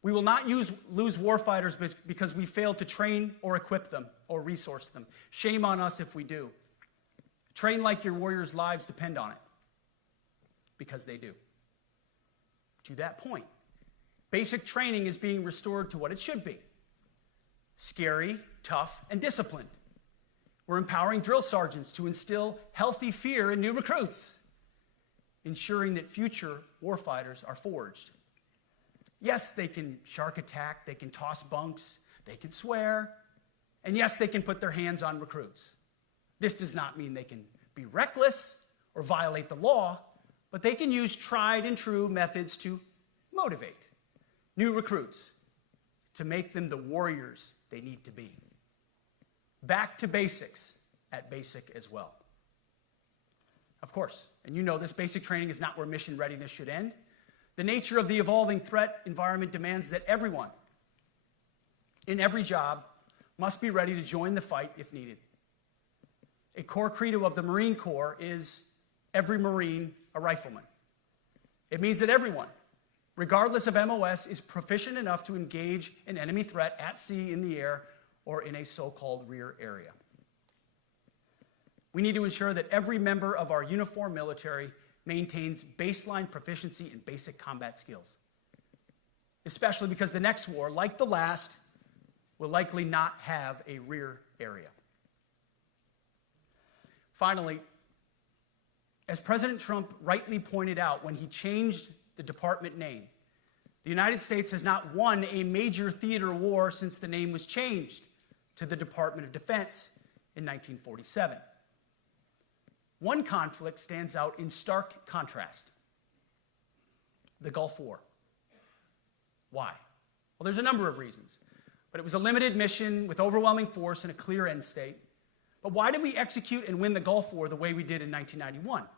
We will not lose warfighters because we failed to train or equip them or resource them. Shame on us if we do. Train like your warriors' lives depend on it, because they do. To that point, basic training is being restored to what it should be: scary, tough, and disciplined. We're empowering drill sergeants to instill healthy fear in new recruits, ensuring that future warfighters are forged. Yes, they can shark attack, they can toss bunks, they can swear, and yes, they can put their hands on recruits. This does not mean they can be reckless or violate the law, but they can use tried and true methods to motivate new recruits, to make them the warriors they need to be. Back to basics at basic as well. Of course, and you know this, basic training is not where mission readiness should end. The nature of the evolving threat environment demands that everyone, in every job, must be ready to join the fight if needed. A core credo of the Marine Corps is every Marine a rifleman. It means that everyone, regardless of MOS, is proficient enough to engage an enemy threat at sea, in the air, or in a so-called rear area. We need to ensure that every member of our uniformed military maintains baseline proficiency in basic combat skills, especially because the next war, like the last, will likely not have a rear area. Finally, as President Trump rightly pointed out when he changed the department name, the United States has not won a major theater war since the name was changed to the Department of Defense in 1947. One conflict stands out in stark contrast: the Gulf War. Why? Well, there's a number of reasons, but it was a limited mission with overwhelming force and a clear end state. But why did we execute and win the Gulf War the way we did in 1991?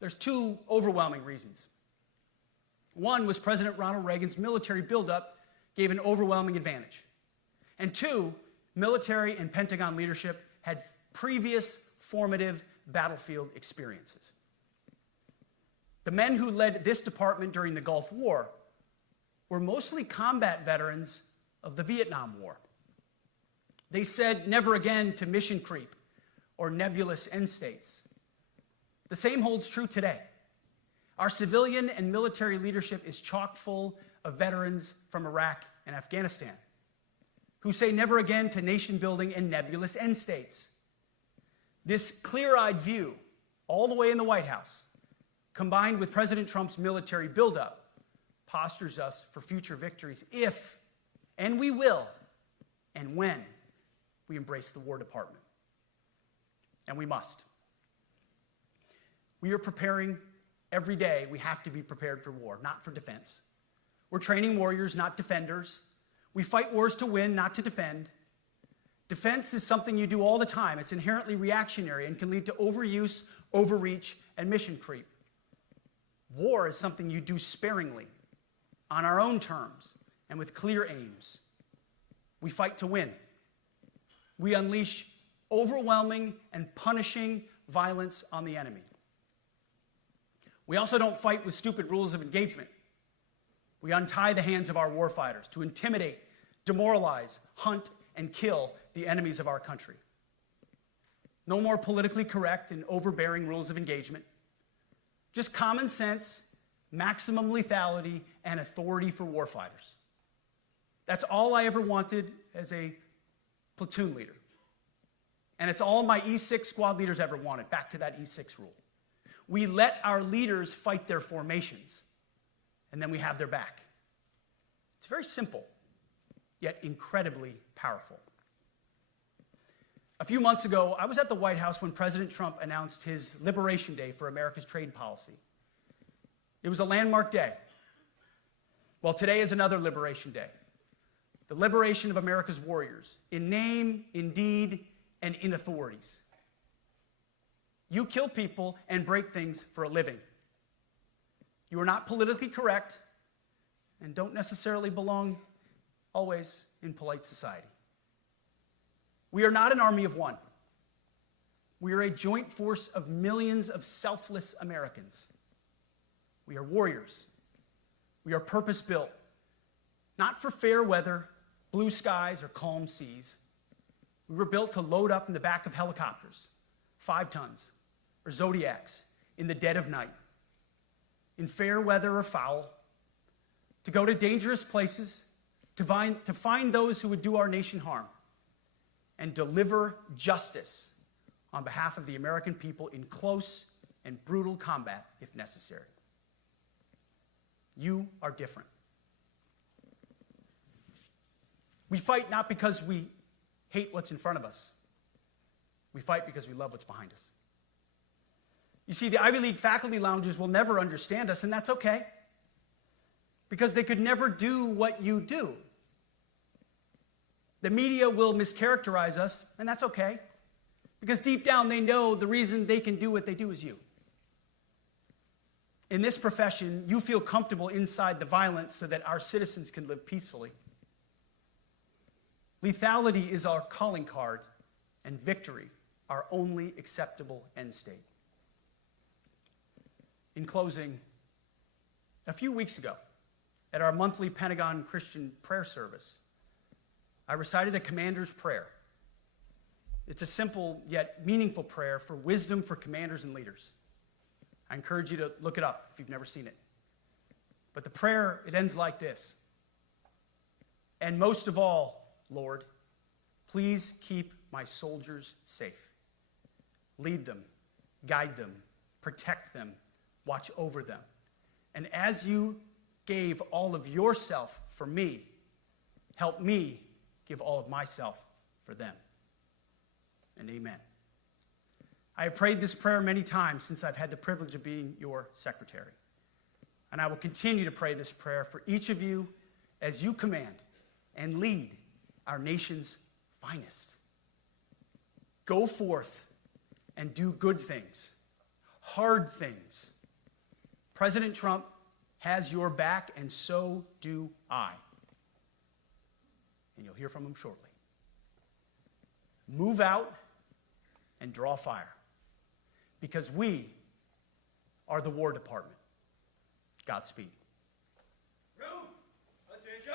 There's two overwhelming reasons. One was President Ronald Reagan's military buildup gave an overwhelming advantage. And two, military and Pentagon leadership had previous formative battlefield experiences. The men who led this department during the Gulf War were mostly combat veterans of the Vietnam War. They said never again to mission creep or nebulous end states. The same holds true today. Our civilian and military leadership is chock full of veterans from Iraq and Afghanistan who say never again to nation building and nebulous end states. This clear-eyed view, all the way in the White House, combined with President Trump's military buildup, postures us for future victories if, and we will, and when we embrace the War Department. And we must. We are preparing every day. We have to be prepared for war, not for defense. We're training warriors, not defenders. We fight wars to win, not to defend. Defense is something you do all the time. It's inherently reactionary and can lead to overuse, overreach, and mission creep. War is something you do sparingly, on our own terms, and with clear aims. We fight to win. We unleash overwhelming and punishing violence on the enemy. We also don't fight with stupid rules of engagement. We untie the hands of our warfighters to intimidate, demoralize, hunt, and kill the enemies of our country. No more politically correct and overbearing rules of engagement. Just common sense, maximum lethality, and authority for warfighters. That's all I ever wanted as a platoon leader. And it's all my E6 squad leaders ever wanted, back to that E6 rule. We let our leaders fight their formations, and then we have their back. It's very simple, yet incredibly powerful. A few months ago, I was at the White House when President Trump announced his Liberation Day for America's trade policy. It was a landmark day. Well, today is another Liberation Day. The liberation of America's warriors, in name, in deed, and in authorities. You kill people and break things for a living. You are not politically correct and don't necessarily belong always in polite society. We are not an army of one. We are a joint force of millions of selfless Americans. We are warriors. We are purpose-built, not for fair weather, blue skies, or calm seas. We were built to load up in the back of helicopters, 5 tons, or Zodiacs in the dead of night, in fair weather or foul, to go to dangerous places, to find those who would do our nation harm, and deliver justice on behalf of the American people in close and brutal combat if necessary. You are different. We fight not because we hate what's in front of us. We fight because we love what's behind us. You see, the Ivy League faculty lounges will never understand us, and that's okay, because they could never do what you do. The media will mischaracterize us, and that's okay, because deep down they know the reason they can do what they do is you. In this profession, you feel comfortable inside the violence so that our citizens can live peacefully. Lethality is our calling card, and victory our only acceptable end state. In closing, a few weeks ago, at our monthly Pentagon Christian prayer service, I recited a commander's prayer. It's a simple yet meaningful prayer for wisdom for commanders and leaders. I encourage you to look it up if you've never seen it. But the prayer, it ends like this. And most of all, Lord, please keep my soldiers safe. Lead them, guide them, protect them, watch over them. And as you gave all of yourself for me, help me give all of myself for them. And amen. I have prayed this prayer many times since I've had the privilege of being your secretary. And I will continue to pray this prayer for each of you as you command and lead our nation's finest. Go forth and do good things, hard things. President Trump has your back, and so do I. And you'll hear from him shortly. Move out and draw fire, because we are the War Department. Godspeed. Room, attention.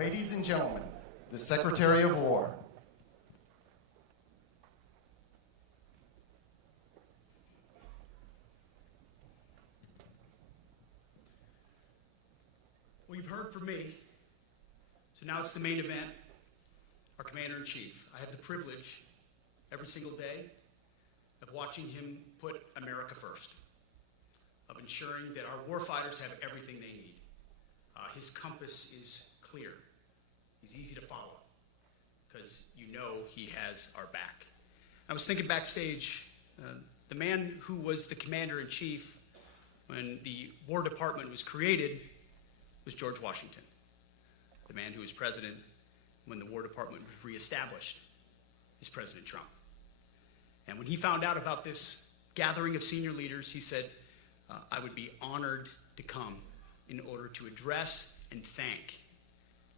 Ladies and gentlemen, the Secretary of War. Well, you've heard from me, so now it's the main event, our Commander-in-Chief. I have the privilege every single day of watching him put America first, of ensuring that our warfighters have everything they need. His compass is clear. He's easy to follow because you know he has our back. I was thinking backstage, the man who was the Commander-in-Chief when the War Department was created was George Washington. The man who was president when the War Department was reestablished is President Trump. And when he found out about this gathering of senior leaders, he said, I would be honored to come in order to address and thank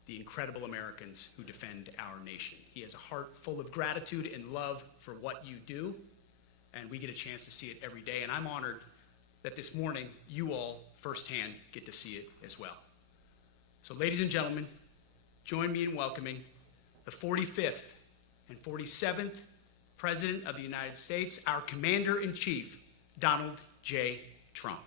the incredible Americans who defend our nation. He has a heart full of gratitude and love for what you do, and we get a chance to see it every day. And I'm honored that this morning you all firsthand get to see it as well. So ladies and gentlemen, join me in welcoming the 45th and 47th President of the United States, our Commander-in-Chief, Donald J. Trump.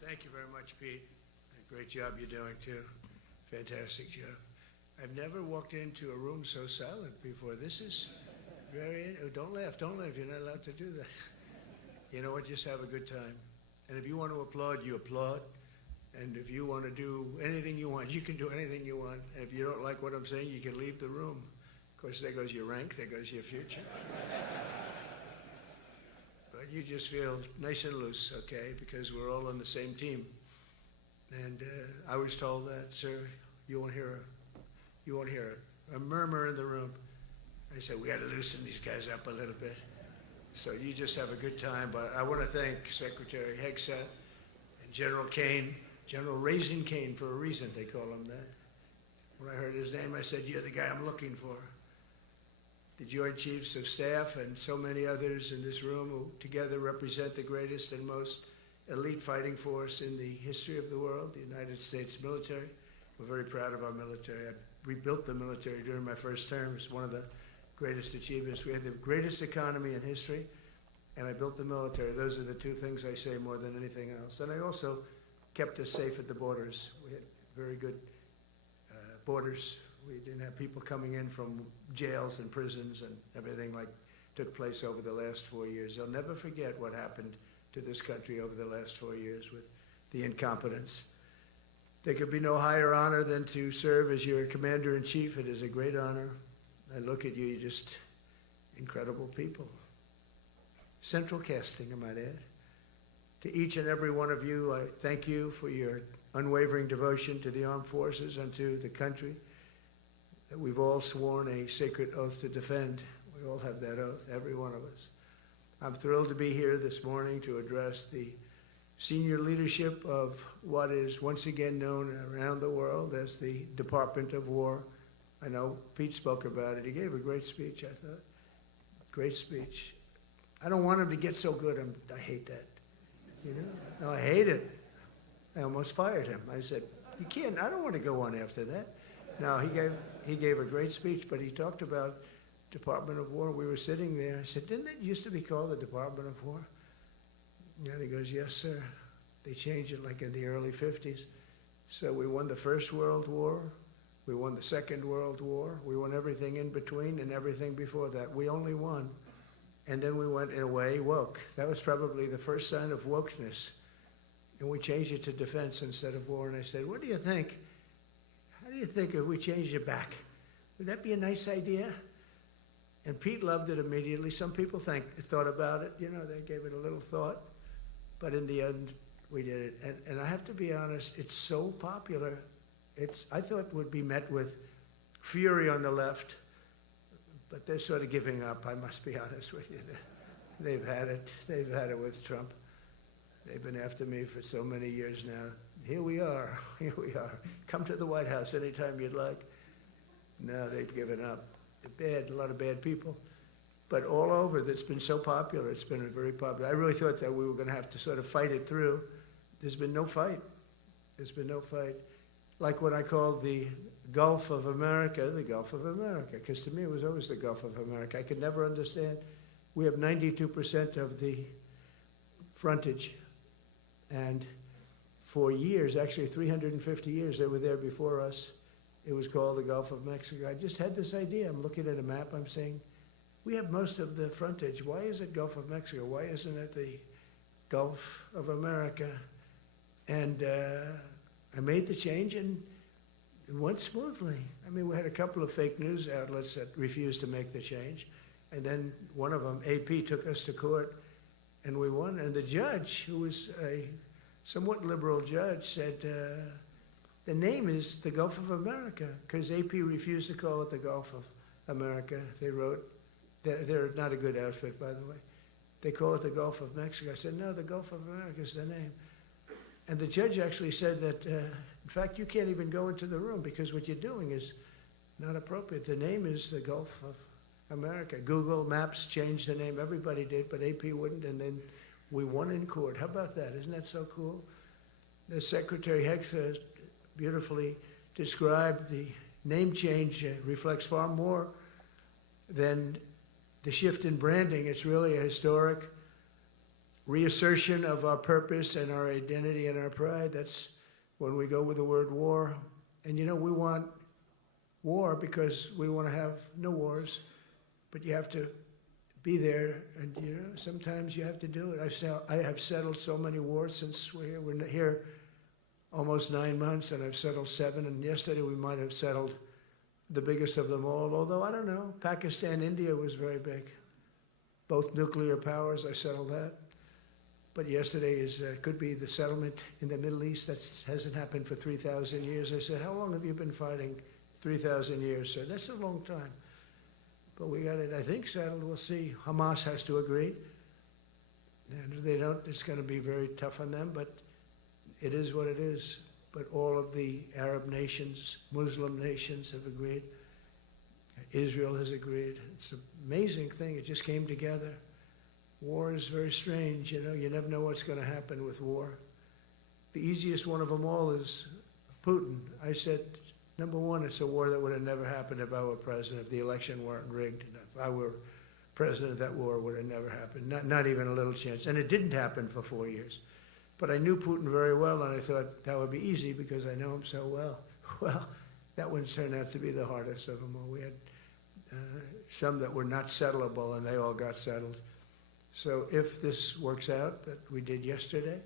Thank you very much, Pete. Great job you're doing, too. Fantastic job. I've never walked into a room so silent before. This is very, don't laugh, you're not allowed to do that. You know what, just have a good time. And if you want to applaud, you applaud. And if you want to do anything you want, you can do anything you want. And if you don't like what I'm saying, you can leave the room. Of course, there goes your rank, there goes your future. But you just feel nice and loose, okay, because we're all on the same team. And I was told that, sir, you won't hear a murmur in the room. I said, we got to loosen these guys up a little bit. So you just have a good time. But I want to thank Secretary Hegseth and General Kane, General Raisin Kane for a reason, they call him that. When I heard his name, I said, you're the guy I'm looking for. The Joint Chiefs of Staff and so many others in this room who together represent the greatest and most elite fighting force in the history of the world, the United States military. We're very proud of our military. I rebuilt the military during my first term. It's one of the greatest achievements. We had the greatest economy in history, and I built the military. Those are the two things I say more than anything else. And I also kept us safe at the borders. We had very good borders. We didn't have people coming in from jails and prisons and everything like took place over the last 4 years. I'll never forget what happened to this country over the last 4 years with the incompetence. There could be no higher honor than to serve as your Commander-in-Chief. It is a great honor. I look at you, you're just incredible people. Central casting, I might add. To each and every one of you, I thank you for your unwavering devotion to the armed forces and to the country that we've all sworn a sacred oath to defend. We all have that oath, every one of us. I'm thrilled to be here this morning to address the senior leadership of what is once again known around the world as the Department of War. I know Pete spoke about it. He gave a great speech, I thought. Great speech. I don't want him to get so good. I hate that. You know? No, I hate it. I almost fired him. I said, you can't, I don't want to go on after that. No, he gave a great speech, but he talked about Department of War. We were sitting there. I said, didn't it used to be called the Department of War? And he goes, yes, sir. They changed it like in the early 50s. So we won the First World War. We won the Second World War. We won everything in between and everything before that. We only won. And then we went, in a way, woke. That was probably the first sign of wokeness. And we changed it to defense instead of war. And I said, what do you think? How do you think if we changed it back? Would that be a nice idea? And Pete loved it immediately. Some people thought about it. You know, they gave it a little thought. But in the end, we did it. And I have to be honest, it's so popular. I thought it would be met with fury on the left, but they're sort of giving up, I must be honest with you. They've had it. They've had it with Trump. They've been after me for so many years now. Here we are, here we are. Come to the White House anytime you'd like. No, they've given up. They're bad, a lot of bad people. But all over, that's been so popular. It's been very popular. I really thought that we were going to have to sort of fight it through. There's been no fight. There's been no fight. Like what I called the Gulf of America, the Gulf of America, because to me it was always the Gulf of America. I could never understand. We have 92% of the frontage, and for years, actually 350 years, they were there before us. It was called the Gulf of Mexico. I just had this idea. I'm looking at a map, I'm saying, we have most of the frontage. Why is it Gulf of Mexico? Why isn't it the Gulf of America? And I made the change, and it went smoothly. I mean, we had a couple of fake news outlets that refused to make the change. And then one of them, AP, took us to court, and we won. And the judge, who was a somewhat liberal judge, said, the name is the Gulf of America, because AP refused to call it the Gulf of America. They wrote, they're not a good outfit, by the way. They call it the Gulf of Mexico. I said, no, the Gulf of America is the name. And the judge actually said that, in fact, you can't even go into the room because what you're doing is not appropriate. The name is the Gulf of America. Google Maps changed the name. Everybody did, but AP wouldn't, and then we won in court. How about that? Isn't that so cool? The Secretary Hegseth beautifully described the name change reflects far more than the shift in branding. It's really a historic reassertion of our purpose and our identity and our pride. That's when we go with the word war. And you know, we want war because we want to have no wars, but you have to be there, and you know, sometimes you have to do it. I have settled so many wars since we're here. We're here almost 9 months, and I've settled 7, and yesterday we might have settled the biggest of them all, although I don't know. Pakistan, India was very big. Both nuclear powers, I settled that. But yesterday could be the settlement in the Middle East. That hasn't happened for 3,000 years. I said, how long have you been fighting? 3,000 years, sir. That's a long time. But we got it, I think, settled. We'll see. Hamas has to agree. And if they don't, it's going to be very tough on them, but it is what it is. But all of the Arab nations, Muslim nations have agreed. Israel has agreed. It's an amazing thing. It just came together. War is very strange, you know. You never know what's going to happen with war. The easiest one of them all is Putin. I said, number one, it's a war that would have never happened if I were president, if the election weren't rigged. If I were president, that war would have never happened, not even a little chance. And it didn't happen for 4 years. But I knew Putin very well, and I thought that would be easy because I know him so well. Well, that one turned out to be the hardest of them all. We had some that were not settleable, and they all got settled. So if this works out, that we did yesterday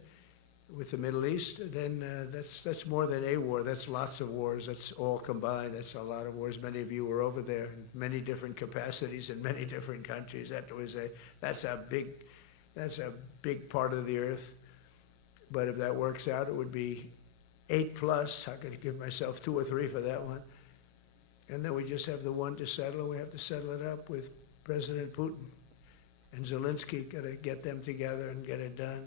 with the Middle East, then that's more than a war. That's lots of wars. That's all combined. That's a lot of wars. Many of you were over there in many different capacities in many different countries. That's a big part of the earth. But if that works out, it would be 8+. I could give myself 2 or 3 for that one. And then we just have the one to settle. We have to settle it up with President Putin and Zelensky. Got to get them together and get it done.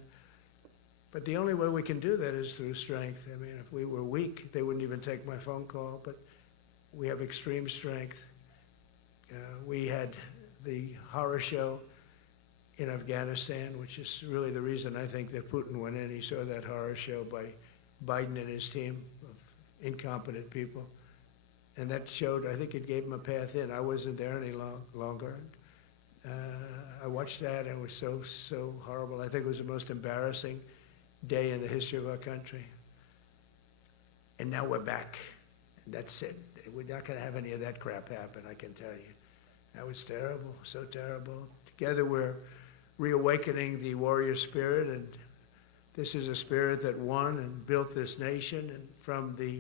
But the only way we can do that is through strength. I mean, if we were weak, they wouldn't even take my phone call. But we have extreme strength. We had the horror show in Afghanistan, which is really the reason I think that Putin went in. He saw that horror show by Biden and his team of incompetent people. And that showed, I think it gave him a path in. I wasn't there any longer. I watched that, and it was so horrible. I think it was the most embarrassing day in the history of our country. And now we're back. And that's it. We're not going to have any of that crap happen, I can tell you. That was terrible, so terrible. Together we're reawakening the warrior spirit, and this is a spirit that won and built this nation, and from the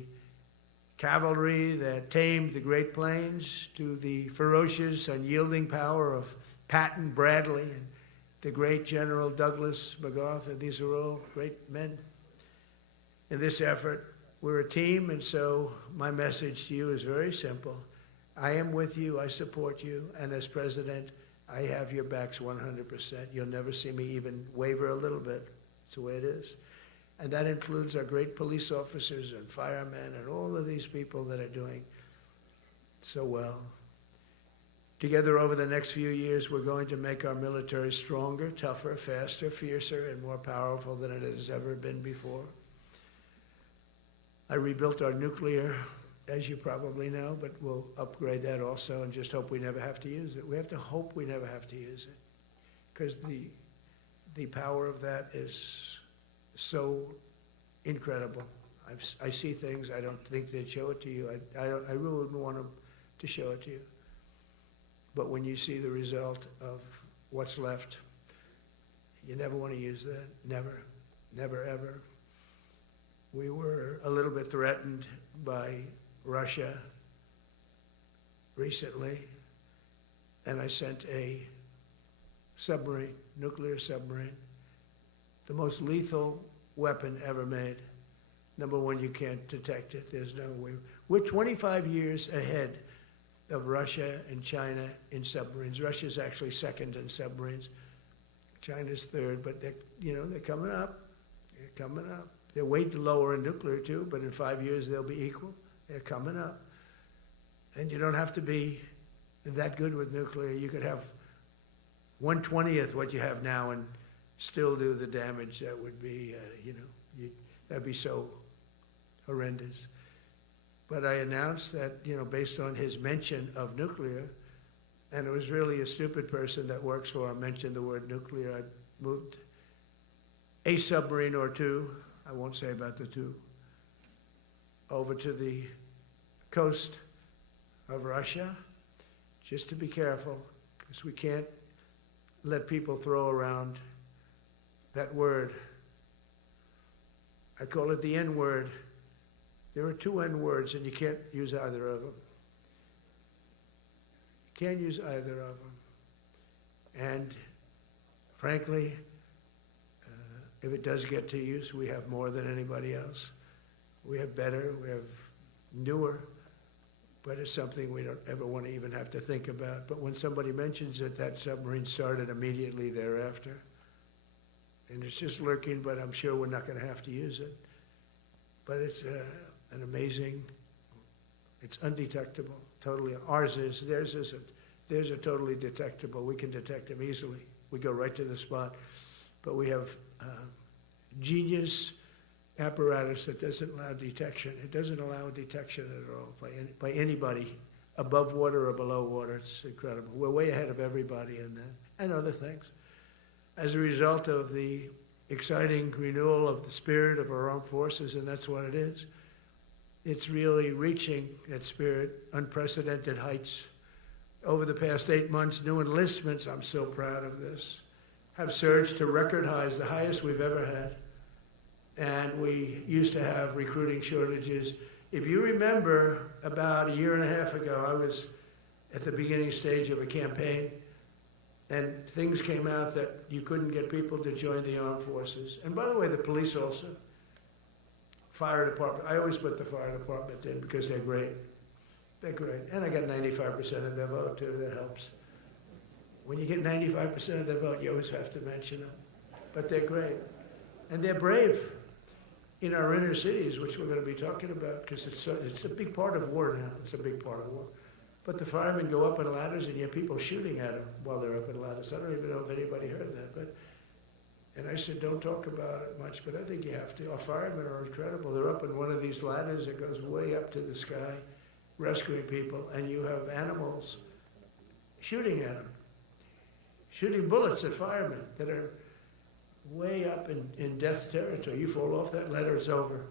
cavalry that tamed the Great Plains to the ferocious, unyielding power of Patton, Bradley, and the great General Douglas MacArthur. These are all great men. In this effort, we're a team, and so my message to you is very simple. I am with you, I support you, and as president, I have your backs 100%. You'll never see me even waver a little bit. It's the way it is. And that includes our great police officers and firemen and all of these people that are doing so well. Together over the next few years, we're going to make our military stronger, tougher, faster, fiercer, and more powerful than it has ever been before. I rebuilt our nuclear, as you probably know, but we'll upgrade that also and just hope we never have to use it. We have to hope we never have to use it, because the power of that is so incredible. I see things, I don't think they'd show it to you. I really wouldn't want them to show it to you. But when you see the result of what's left, you never want to use that. Never, never, ever. We were a little bit threatened by Russia recently, and I sent a submarine, nuclear submarine, the most lethal weapon ever made. Number one, you can't detect it. There's no way. We're 25 years ahead of Russia and China in submarines. Russia's actually second in submarines. China's third, but they're coming up. They're coming up. They're way lower in nuclear too, but in 5 years they'll be equal. They're coming up. And you don't have to be that good with nuclear. You could have 1/20th what you have now and still do the damage that would be, that'd be so horrendous. But I announced that, based on his mention of nuclear, and it was really a stupid person that works for him mentioned the word nuclear, I moved a submarine or two, I won't say about the two, over to the coast of Russia, just to be careful, because we can't let people throw around that word. I call it the N word. There are two N words, and you can't use either of them. You can't use either of them. And frankly, if it does get to use, we have more than anybody else. We have better, we have newer, but it's something we don't ever want to even have to think about. But when somebody mentions it, that submarine started immediately thereafter. And it's just lurking, but I'm sure we're not going to have to use it. But it's an amazing, it's undetectable, totally. Ours is, theirs isn't. Theirs are totally detectable. We can detect them easily. We go right to the spot. But we have genius apparatus that doesn't allow detection. It doesn't allow detection at all by anybody above water or below water. It's incredible. We're way ahead of everybody in that, and other things. As a result of the exciting renewal of the spirit of our armed forces, and that's what it is. It's really reaching that spirit, unprecedented heights. Over the past 8 months, new enlistments, I'm so proud of this, have surged to record highs, the highest we've ever had. And we used to have recruiting shortages. If you remember, about a year and a half ago, I was at the beginning stage of a campaign, and things came out that you couldn't get people to join the armed forces. And by the way, the police also. Fire department, I always put the fire department in because they're great. They're great. And I got 95% of their vote too, that helps. When you get 95% of their vote, you always have to mention them. But they're great. And they're brave in our inner cities, which we're going to be talking about, because it's a big part of war now. It's a big part of war. But the firemen go up in ladders, and you have people shooting at them while they're up in ladders. I don't even know if anybody heard that. And I said, don't talk about it much, but I think you have to. Our firemen are incredible. They're up in one of these ladders that goes way up to the sky, rescuing people, and you have animals shooting at them, shooting bullets at firemen that are way up in death territory. You fall off that ladder, it's over.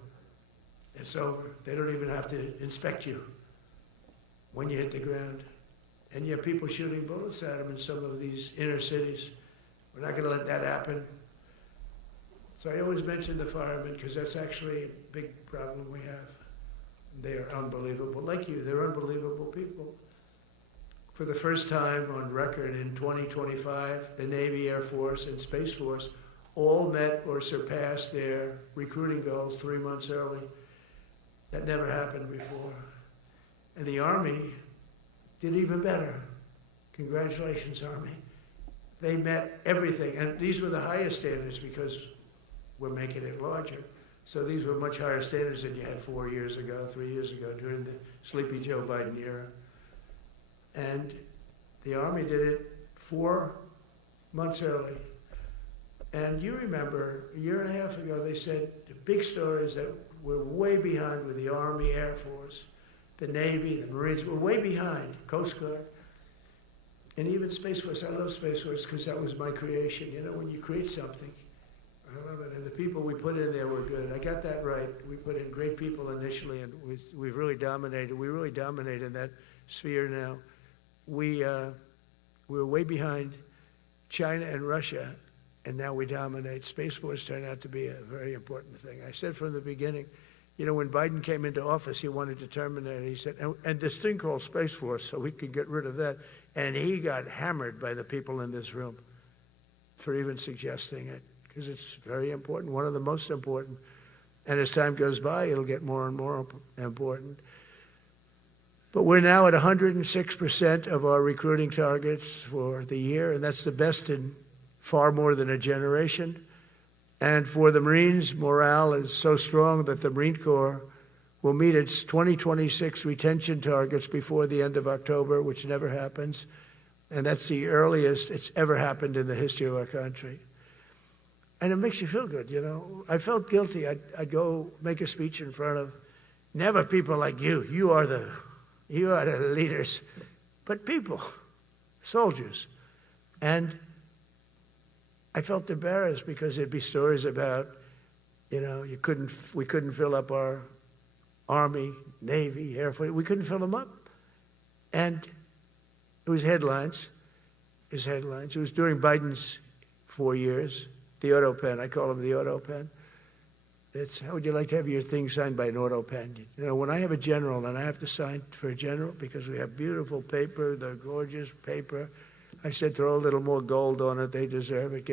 It's over. They don't even have to inspect you when you hit the ground. And you have people shooting bullets at them in some of these inner cities. We're not going to let that happen. So I always mention the firemen because that's actually a big problem we have. They are unbelievable. Like you, they're unbelievable people. For the first time on record in 2025, the Navy, Air Force, and Space Force all met or surpassed their recruiting goals 3 months early. That never happened before. And the Army did even better. Congratulations, Army. They met everything. And these were the highest standards because we're making it larger. So these were much higher standards than you had 4 years ago, 3 years ago, during the Sleepy Joe Biden era. And the Army did it 4 months early. And you remember, a year and a half ago, they said the big story is that we're way behind with the Army, Air Force, the Navy, the Marines. We're way behind, Coast Guard. And even Space Force. I love Space Force because that was my creation. You know, when you create something, I love it. And the people we put in there were good. I got that right. We put in great people initially, and we've really dominated. We really dominate in that sphere now. We're way behind China and Russia, and now we dominate. Space Force turned out to be a very important thing. I said from the beginning, you know, when Biden came into office, he wanted to terminate it. He said, and this thing called Space Force, so we could get rid of that. And he got hammered by the people in this room for even suggesting it, because it's very important, one of the most important. And as time goes by, it'll get more and more important. But we're now at 106% of our recruiting targets for the year, and that's the best in far more than a generation. And for the Marines, morale is so strong that the Marine Corps will meet its 2026 retention targets before the end of October, which never happens. And that's the earliest it's ever happened in the history of our country. And it makes you feel good, you know. I felt guilty. I'd go make a speech in front of never people like you. You are the leaders, but people, soldiers. And I felt embarrassed because there'd be stories about, you know, we couldn't fill up our Army, Navy, Air Force. We couldn't fill them up. And it was headlines. It was during Biden's 4 years. The auto pen, I call him the auto pen. It's, how would you like to have your thing signed by an auto pen? You know, when I have a general and I have to sign for a general because we have beautiful paper, the gorgeous paper, I said throw a little more gold on it. They deserve it.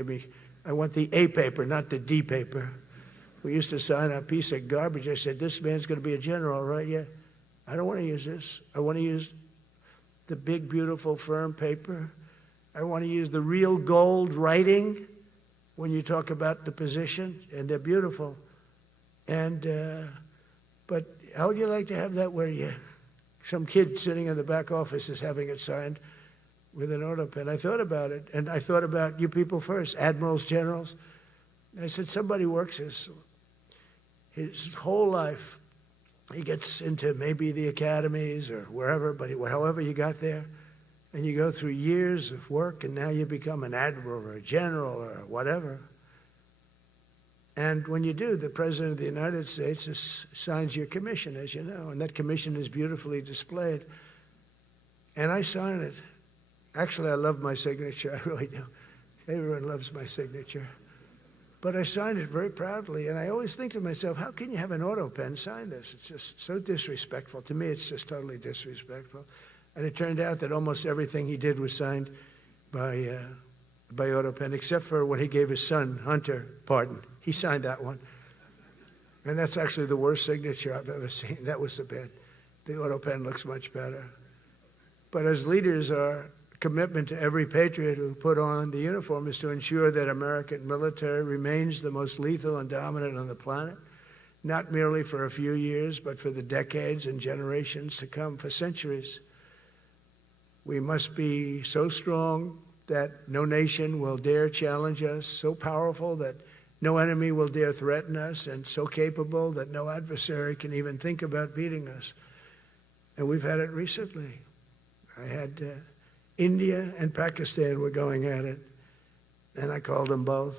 I want the A paper, not the D paper. We used to sign a piece of garbage. I said, this man's going to be a general, right? Yeah. I don't want to use this. I want to use the big, beautiful, firm paper. I want to use the real gold writing when you talk about the position, and they're beautiful. And, but how would you like to have that where some kid sitting in the back office is having it signed with an auto pen? I thought about it, and I thought about you people first, admirals, generals. I said, somebody works his whole life. He gets into maybe the academies or wherever, but however you got there, and you go through years of work, and now you become an admiral or a general or whatever. And when you do, the President of the United States signs your commission, as you know, and that commission is beautifully displayed. And I sign it. Actually, I love my signature. I really do. Everyone loves my signature. But I signed it very proudly, and I always think to myself, how can you have an auto pen sign this? It's just so disrespectful. To me, it's just totally disrespectful. And it turned out that almost everything he did was signed by auto pen, except for when he gave his son, Hunter, pardon. He signed that one. And that's actually the worst signature I've ever seen. That was the bad. The auto pen looks much better. But as leaders, our commitment to every patriot who put on the uniform is to ensure that American military remains the most lethal and dominant on the planet, not merely for a few years, but for the decades and generations to come, for centuries. We must be so strong that no nation will dare challenge us, so powerful that no enemy will dare threaten us, and so capable that no adversary can even think about beating us. And we've had it recently. I had India and Pakistan were going at it, and I called them both.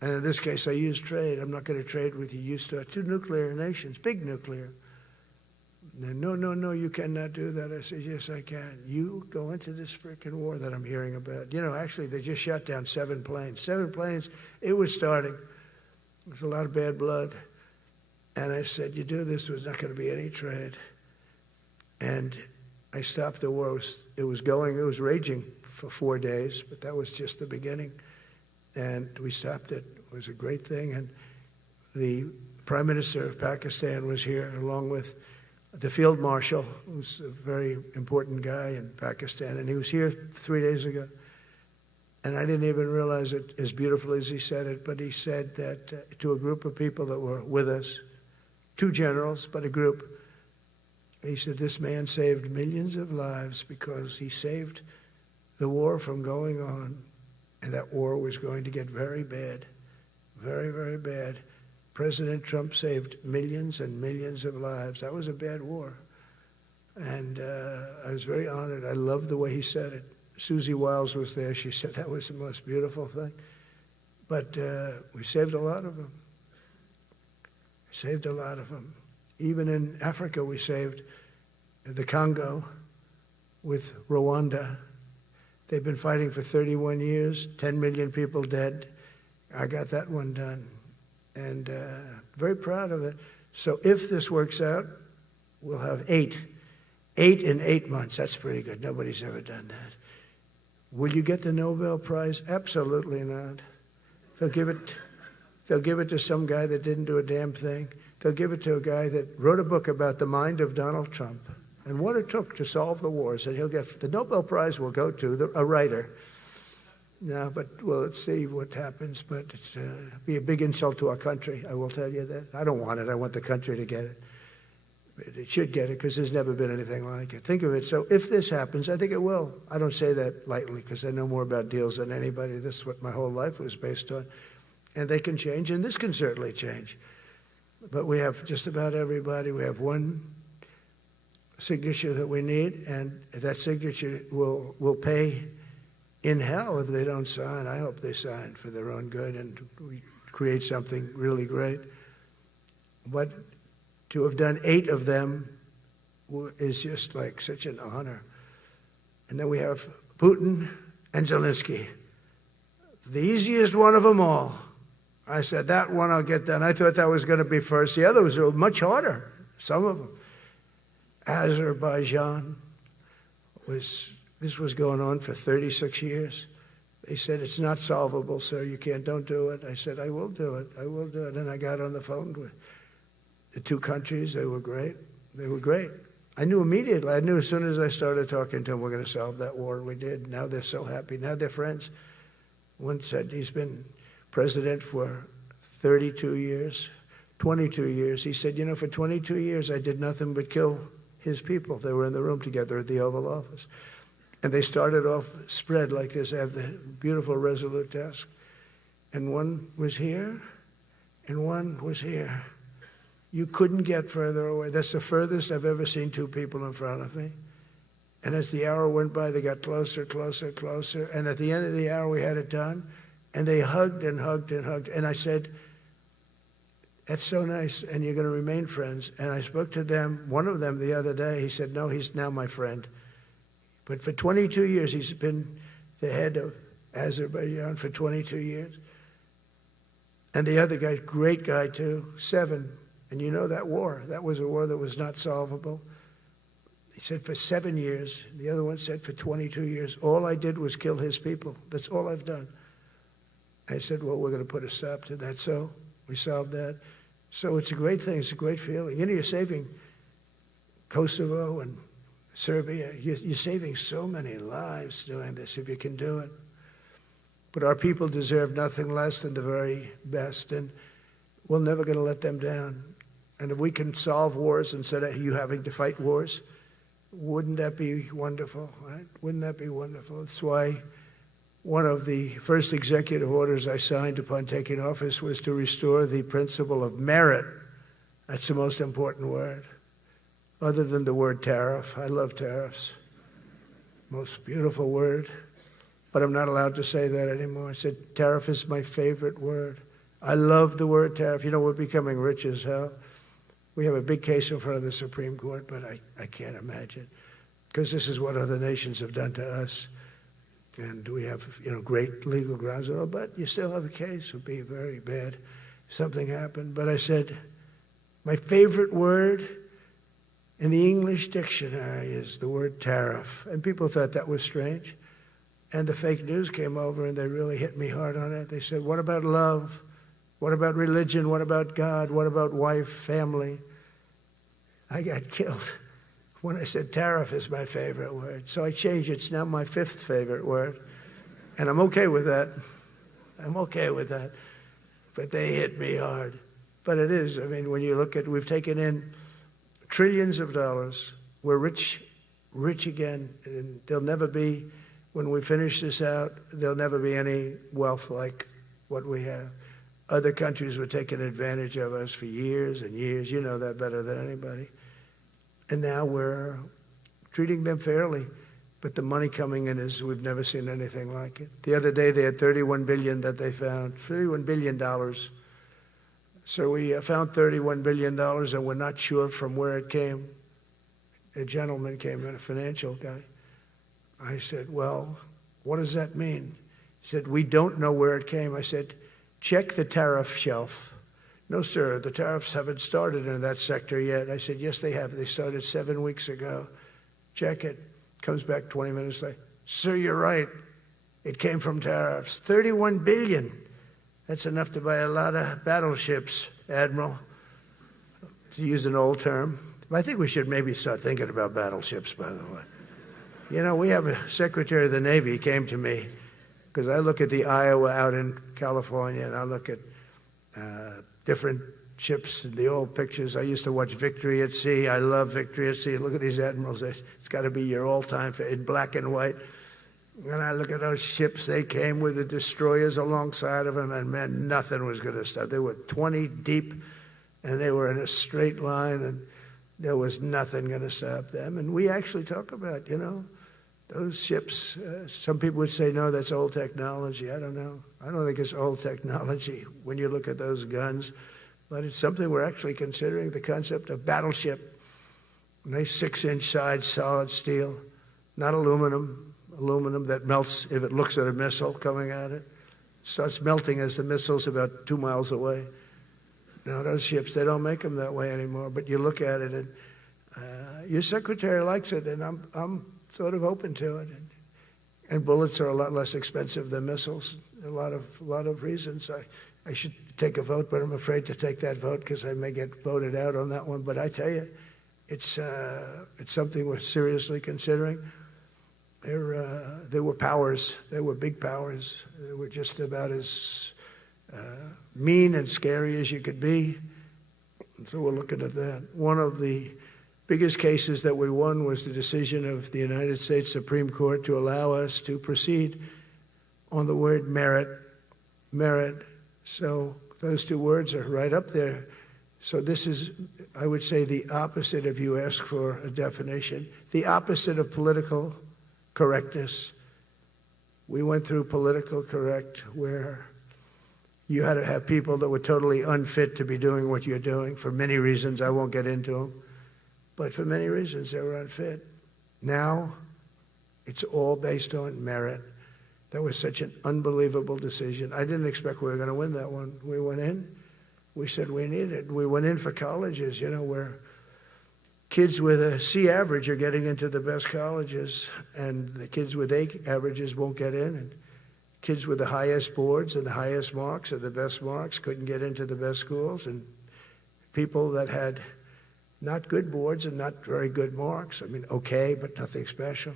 And in this case, I used trade. I'm not going to trade with you. Used to two nuclear nations, big nuclear. And no, you cannot do that. I said, yes, I can. You go into this freaking war that I'm hearing about. You know, actually, they just shot down 7 planes. 7 planes. It was starting. There was a lot of bad blood. And I said, you do this, there's not going to be any trade. And I stopped the war. It was raging for 4 days, but that was just the beginning. And we stopped it. It was a great thing. And the Prime Minister of Pakistan was here, along with the Field Marshal, who's a very important guy in Pakistan, and he was here 3 days ago. And I didn't even realize it as beautiful as he said it, but he said that to a group of people that were with us, 2 generals, but a group, he said, this man saved millions of lives because he saved the war from going on, and that war was going to get very bad, very, very bad. President Trump saved millions and millions of lives. That was a bad war. And I was very honored. I loved the way he said it. Susie Wiles was there. She said that was the most beautiful thing. But we saved a lot of them. Saved a lot of them. Even in Africa, we saved the Congo with Rwanda. They've been fighting for 31 years, 10 million people dead. I got that one done. And very proud of it. So if this works out, we'll have 8 in 8 months. That's pretty good. Nobody's ever done that. Will you get the Nobel Prize? Absolutely not. They'll give it to some guy that didn't do a damn thing. They'll give it to a guy that wrote a book about the mind of Donald Trump and what it took to solve the wars. And he'll get the Nobel Prize will go to a writer. No, but well, let's see what happens. But it's be a big insult to our country. I will tell you that. I don't want it. I want the country to get it. It should get it because there's never been anything like it. Think of it. So if this happens, I think it will. I don't say that lightly because I know more about deals than anybody. This is what my whole life was based on. And they can change, and this can certainly change. But we have just about everybody. We have one signature that we need, and that signature will pay in hell if they don't sign. I hope they sign for their own good and we create something really great. But to have done 8 of them is just like such an honor. And then we have Putin and Zelensky. The easiest one of them all. I said, that one I'll get done. I thought that was going to be first. The others were much harder, some of them. Azerbaijan this was going on for 36 years. They said, it's not solvable, sir. Don't do it. I said, I will do it. I will do it. And I got on the phone with the 2 countries. They were great. They were great. I knew immediately. I knew as soon as I started talking to them, we're going to solve that war. We did. Now they're so happy. Now they're friends. One said he's been president for 32 years, 22 years. He said, for 22 years, I did nothing but kill his people. They were in the room together at the Oval Office. And they started off spread like this. I have the beautiful Resolute desk. And one was here, and one was here. You couldn't get further away. That's the furthest I've ever seen 2 people in front of me. And as the hour went by, they got closer, closer, closer. And at the end of the hour, we had it done. And they hugged and hugged and hugged. And I said, that's so nice, and you're going to remain friends. And I spoke to them, one of them the other day. He said, no, he's now my friend. But for 22 years, he's been the head of Azerbaijan for 22 years. And the other guy, great guy too, 7. And you know that war. That was a war that was not solvable. He said for 7 years. The other one said for 22 years. All I did was kill his people. That's all I've done. I said, well, we're going to put a stop to that. So we solved that. So it's a great thing. It's a great feeling. You're saving Kosovo and Serbia. You're saving so many lives doing this if you can do it. But our people deserve nothing less than the very best, and we're never going to let them down. And if we can solve wars instead of you having to fight wars, wouldn't that be wonderful, right? Wouldn't that be wonderful? That's why one of the first executive orders I signed upon taking office was to restore the principle of merit. That's the most important word, other than the word tariff. I love tariffs. Most beautiful word. But I'm not allowed to say that anymore. I said tariff is my favorite word. I love the word tariff. We're becoming rich as hell. We have a big case in front of the Supreme Court, but I can't imagine. Because this is what other nations have done to us. And we have, great legal grounds and all, but you still have a case. It would be very bad if something happened. But I said, my favorite word in the English dictionary is the word tariff. And people thought that was strange. And the fake news came over and they really hit me hard on it. They said, what about love? What about religion? What about God? What about wife, family? I got killed when I said tariff is my favorite word. So I changed it. It's now my 5th favorite word. And I'm okay with that. I'm okay with that. But they hit me hard. But it is. I mean, when you look at, we've taken in trillions of dollars. We're rich again. And there'll never be, when we finish this out, there'll never be any wealth like what we have. Other countries were taking advantage of us for years and years. You know that better than anybody. And now we're treating them fairly. But the money coming in is, we've never seen anything like it. The other day they had $31 billion that they found, $31 billion. So we found $31 billion and we're not sure from where it came. A gentleman came in, a financial guy. I said, well, what does that mean? He said, we don't know where it came. I said, check the tariff shelf. No, sir, the tariffs haven't started in that sector yet. I said, yes, they have. They started 7 weeks ago. Check it. Comes back 20 minutes later. Sir, you're right. It came from tariffs. $31 billion. That's enough to buy a lot of battleships, Admiral, to use an old term. I think we should maybe start thinking about battleships, by the way. You know, we have a Secretary of the Navy came to me, because I look at the Iowa out in California, and I look at different ships and the old pictures. I used to watch Victory at Sea. I love Victory at Sea. Look at these admirals. It's got to be your all-time in black and white. And I look at those ships. They came with the destroyers alongside of them, and man, nothing was going to stop. They were 20 deep, and they were in a straight line, and there was nothing going to stop them. And we actually talk about, you know, those ships. Some people would say, no, that's old technology. I don't know. I don't think it's old technology when you look at those guns. But it's something we're actually considering, the concept of battleship. Nice 6-inch sides, solid steel, not aluminum that melts if it looks at a missile coming at it. It starts melting as the missile's about 2 miles away. Now, those ships, they don't make them that way anymore. But you look at it, and your secretary likes it, and I'm sort of open to it. And bullets are a lot less expensive than missiles. A lot of reasons. I should take a vote, but I'm afraid to take that vote because I may get voted out on that one. But I tell you, it's something we're seriously considering. There were powers. There were big powers. They were just about as mean and scary as you could be. And so we're looking at that. One of the biggest cases that we won was the decision of the United States Supreme Court to allow us to proceed on the word merit. So those two words are right up there. So this is, I would say, the opposite if you ask for a definition, the opposite of political correctness. We went through political correct where you had to have people that were totally unfit to be doing what you're doing for many reasons. I won't get into them. But for many reasons, they were unfit. Now, it's all based on merit. That was such an unbelievable decision. I didn't expect we were going to win that one. We went in. We said we needed it. We went in for colleges, you know, where kids with a C average are getting into the best colleges, and the kids with A averages won't get in. And kids with the highest boards and the highest marks or the best marks couldn't get into the best schools. And people that had not good boards and not very good marks, I mean, okay, but nothing special,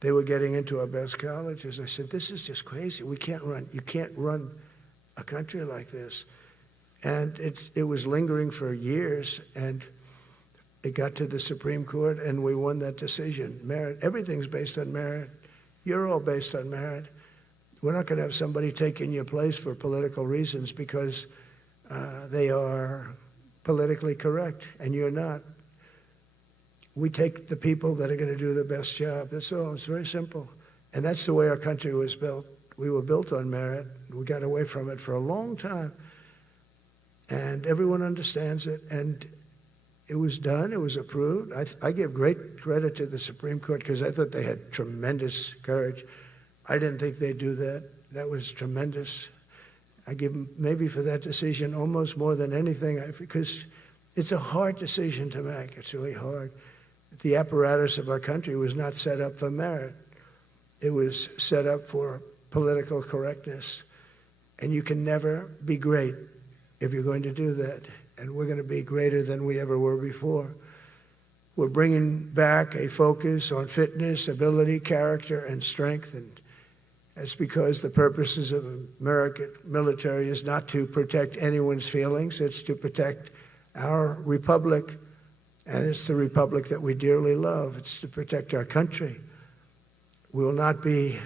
they were getting into our best colleges. I said, this is just crazy. You can't run a country like this. And it was lingering for years, and it got to the Supreme Court, and we won that decision. Merit, everything's based on merit. You're all based on merit. We're not going to have somebody taking your place for political reasons because they are politically correct, and you're not. We take the people that are going to do the best job. That's all. It's very simple. And that's the way our country was built. We were built on merit. We got away from it for a long time. And everyone understands it. And it was done. It was approved. I give great credit to the Supreme Court because I thought they had tremendous courage. I didn't think they'd do that. That was tremendous. I give them maybe for that decision almost more than anything because it's a hard decision to make. It's really hard. The apparatus of our country was not set up for merit. It was set up for political correctness. And you can never be great if you're going to do that. And we're going to be greater than we ever were before. We're bringing back a focus on fitness, ability, character, and strength. That's because the purposes of American military is not to protect anyone's feelings. It's to protect our republic, and it's the republic that we dearly love. It's to protect our country. We will not be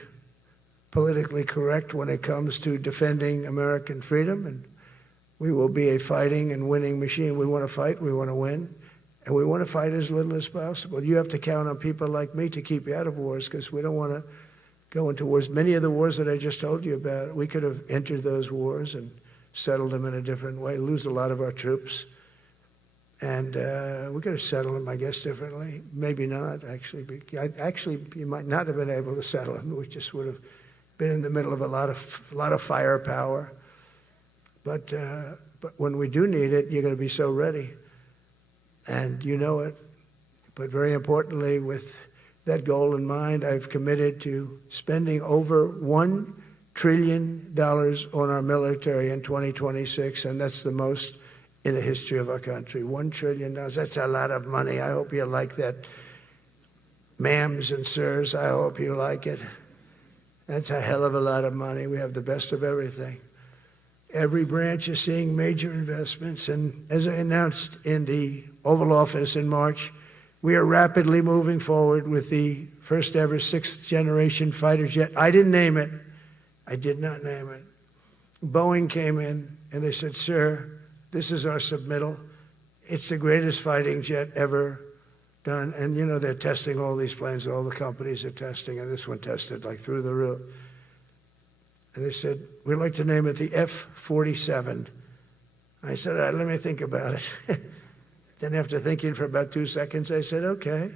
politically correct when it comes to defending American freedom, and we will be a fighting and winning machine. We want to fight, we want to win, and we want to fight as little as possible. You have to count on people like me to keep you out of wars, because we don't want to go into wars. Many of the wars that I just told you about, we could have entered those wars and settled them in a different way, lose a lot of our troops. And we could have settled them, I guess, differently. Maybe not, actually. Actually, you might not have been able to settle them. We just would have been in the middle of a lot of firepower. But when we do need it, you're going to be so ready. And you know it. But very importantly, with that goal in mind, I've committed to spending over $1 trillion on our military in 2026, and that's the most in the history of our country. $1 trillion. That's a lot of money. I hope you like that. Ma'ams and sirs, I hope you like it. That's a hell of a lot of money. We have the best of everything. Every branch is seeing major investments, and as I announced in the Oval Office in March, we are rapidly moving forward with the first ever 6th generation fighter jet. I didn't name it. I did not name it. Boeing came in and they said, "Sir, this is our submittal. It's the greatest fighting jet ever done." And, you know, they're testing all these planes. All the companies are testing, and this one tested like through the roof. And they said, "We'd like to name it the F-47. I said, "All right, let me think about it." Then after thinking for about 2 seconds, I said, "Okay."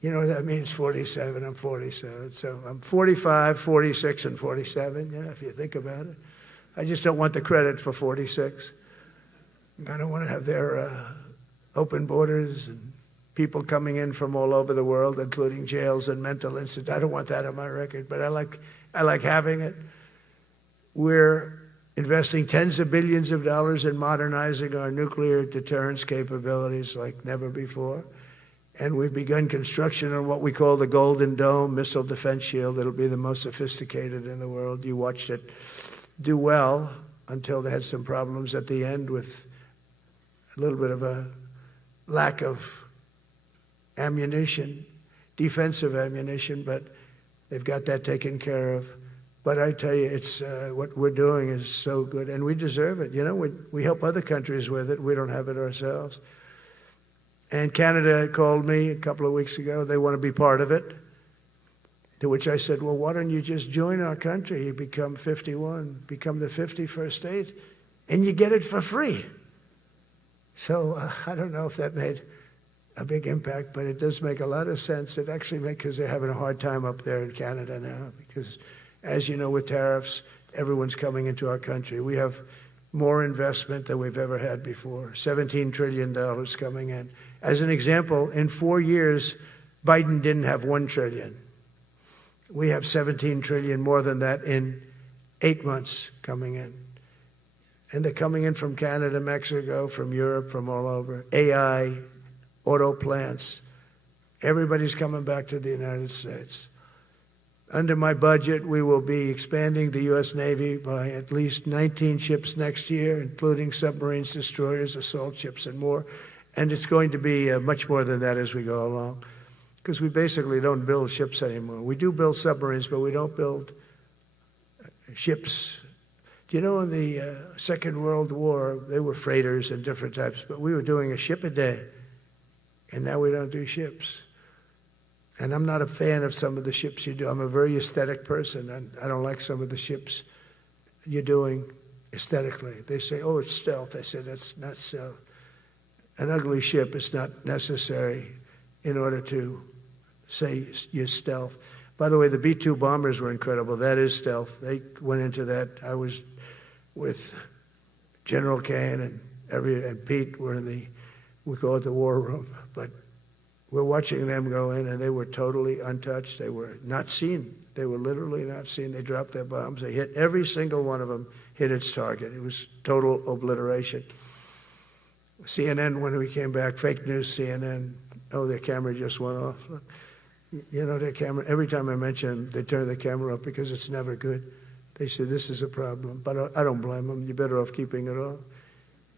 You know what that means, 47. I'm 47. So I'm 45, 46, and 47, yeah, if you think about it. I just don't want the credit for 46. I don't want to have their open borders and people coming in from all over the world, including jails and mental institutes. I don't want that on my record, but I like having it. We're investing tens of billions of dollars in modernizing our nuclear deterrence capabilities like never before. And we've begun construction on what we call the Golden Dome missile defense shield. It'll be the most sophisticated in the world. You watched it do well until they had some problems at the end with a little bit of a lack of ammunition, defensive ammunition, but they've got that taken care of. But I tell you, it's what we're doing is so good, and we deserve it. You know, we help other countries with it. We don't have it ourselves. And Canada called me a couple of weeks ago. They want to be part of it. To which I said, "Well, why don't you just join our country? You become 51, become the 51st state, and you get it for free." So I don't know if that made a big impact, but it does make a lot of sense. It actually makes, because they're having a hard time up there in Canada now, because as you know, with tariffs, everyone's coming into our country. We have more investment than we've ever had before, $17 trillion coming in. As an example, in 4 years, Biden didn't have $1 trillion. We have $17 trillion more than that in 8 months coming in. And they're coming in from Canada, Mexico, from Europe, from all over. AI, auto plants. Everybody's coming back to the United States. Under my budget, we will be expanding the U.S. Navy by at least 19 ships next year, including submarines, destroyers, assault ships, and more. And it's going to be much more than that as we go along, because we basically don't build ships anymore. We do build submarines, but we don't build ships. Do you know in the Second World War, they were freighters and different types, but we were doing a ship a day, and now we don't do ships. And I'm not a fan of some of the ships you do. I'm a very aesthetic person, and I don't like some of the ships you're doing aesthetically. They say, "Oh, it's stealth." I said, "That's not stealth. An ugly ship is not necessary in order to say you're stealth." By the way, the B-2 bombers were incredible. That is stealth. They went into that. I was with General Kane and Pete were in we call it the war room, but we're watching them go in, and they were totally untouched. They were not seen. They were literally not seen. They dropped their bombs. They hit every single one of them, hit its target. It was total obliteration. CNN, when we came back, fake news CNN, oh, their camera just went off. You know, their camera, every time I mention them, they turn the camera off because it's never good. They say, this is a problem. But I don't blame them. You're better off keeping it off.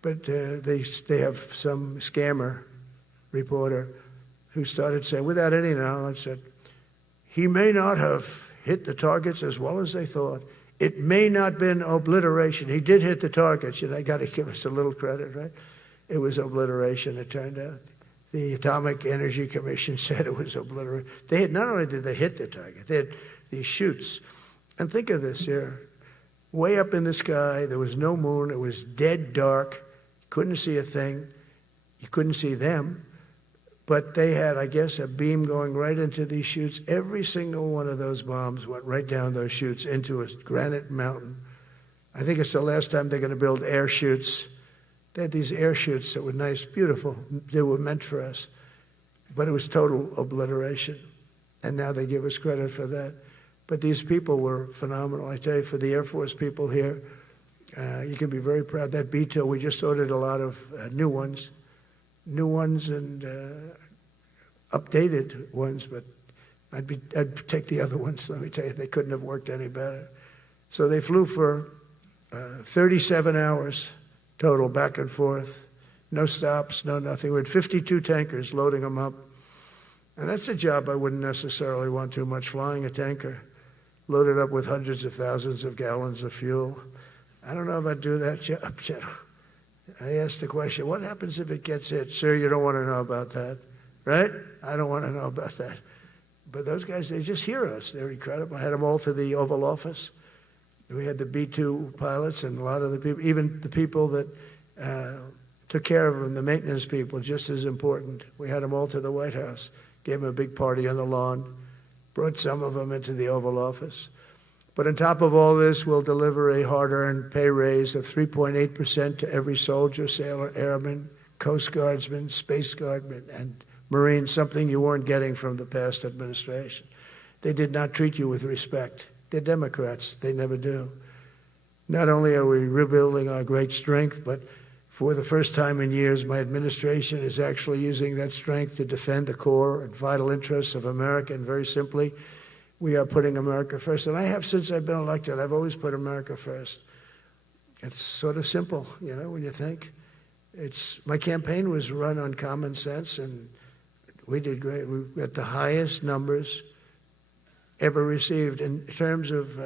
But they have some scammer reporter who started saying, without any knowledge, that he may not have hit the targets as well as they thought. It may not have been obliteration. He did hit the targets, and I got to give us a little credit, right? It was obliteration, it turned out. The Atomic Energy Commission said it was obliteration. They had, not only did they hit the target, they had these chutes. And think of this here. Way up in the sky, there was no moon. It was dead dark. Couldn't see a thing. You couldn't see them. But they had, I guess, a beam going right into these chutes. Every single one of those bombs went right down those chutes into a granite mountain. I think it's the last time they're going to build air chutes. They had these air chutes that were nice, beautiful. They were meant for us. But it was total obliteration. And now they give us credit for that. But these people were phenomenal. I tell you, for the Air Force people here, you can be very proud. That B-2, we just ordered a lot of new ones and updated ones, but I'd take the other ones. Let me tell you, they couldn't have worked any better. So they flew for 37 hours total, back and forth, no stops, no nothing. We had 52 tankers loading them up, and that's a job I wouldn't necessarily want too much, flying a tanker, loaded up with hundreds of thousands of gallons of fuel. I don't know if I'd do that job. I asked the question, what happens if it gets hit? Sir, you don't want to know about that, right? I don't want to know about that. But those guys, they just hear us. They're incredible. I had them all to the Oval Office. We had the B-2 pilots and a lot of the people, even the people that took care of them, the maintenance people, just as important. We had them all to the White House, gave them a big party on the lawn, brought some of them into the Oval Office. But on top of all this, we'll deliver a hard-earned pay raise of 3.8% to every soldier, sailor, airman, Coast Guardsman, Space Guardman, and Marine, something you weren't getting from the past administration. They did not treat you with respect. They're Democrats. They never do. Not only are we rebuilding our great strength, but for the first time in years, my administration is actually using that strength to defend the core and vital interests of America. And very simply, we are putting America first. And I have since I've been elected. I've always put America first. It's sort of simple, you know, when you think. My campaign was run on common sense, and we did great. We got the highest numbers ever received in terms of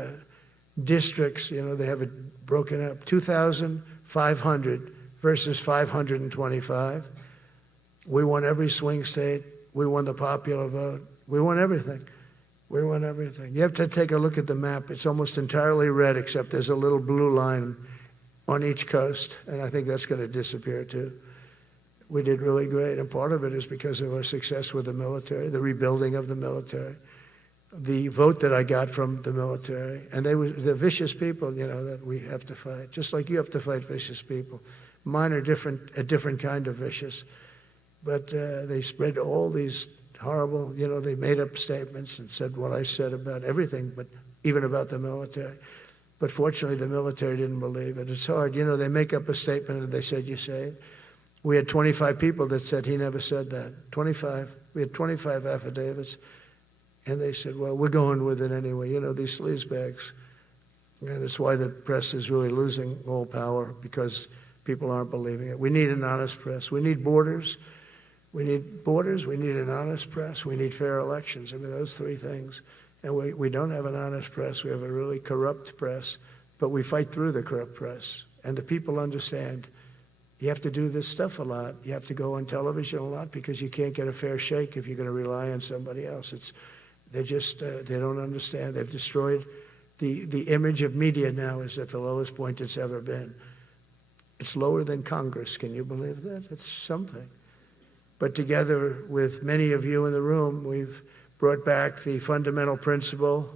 districts. You know, they have it broken up, 2,500 versus 525. We won every swing state. We won the popular vote. We won everything. We won everything. You have to take a look at the map. It's almost entirely red, except there's a little blue line on each coast, and I think that's going to disappear too. We did really great, and part of it is because of our success with the military, the rebuilding of the military, the vote that I got from the military, and the vicious people, you know, that we have to fight, just like you have to fight vicious people. Mine are different, a different kind of vicious, but they spread all these horrible, you know, they made up statements and said what I said about everything, but even about the military. But fortunately, the military didn't believe it. It's hard. You know, they make up a statement and they said, you say it. We had 25 people that said he never said that. 25. We had 25 affidavits. And they said, well, we're going with it anyway. You know, these sleazebags. And it's why the press is really losing all power, because people aren't believing it. We need an honest press. We need borders. We need borders. We need an honest press. We need fair elections. I mean, those three things. And we don't have an honest press. We have a really corrupt press. But we fight through the corrupt press. And the people understand you have to do this stuff a lot. You have to go on television a lot, because you can't get a fair shake if you're going to rely on somebody else. They don't understand. They've destroyed the image of media now is at the lowest point it's ever been. It's lower than Congress. Can you believe that? It's something. But together with many of you in the room, we've brought back the fundamental principle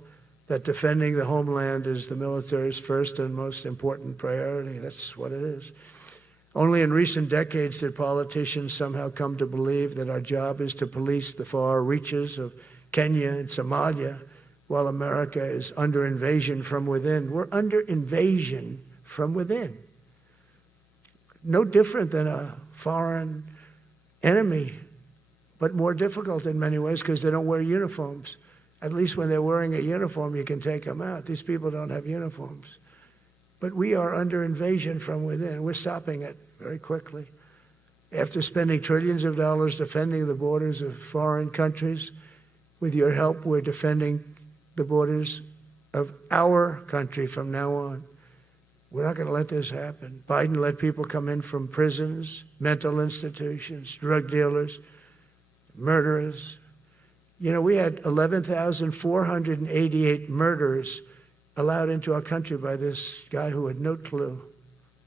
that defending the homeland is the military's first and most important priority. That's what it is. Only in recent decades did politicians somehow come to believe that our job is to police the far reaches of Kenya and Somalia, while America is under invasion from within. We're under invasion from within. No different than a foreign enemy, but more difficult in many ways because they don't wear uniforms. At least when they're wearing a uniform, you can take them out. These people don't have uniforms. But we are under invasion from within. We're stopping it very quickly. After spending trillions of dollars defending the borders of foreign countries, with your help, we're defending the borders of our country from now on. We're not going to let this happen. Biden let people come in from prisons, mental institutions, drug dealers, murderers. You know, we had 11,488 murderers allowed into our country by this guy who had no clue.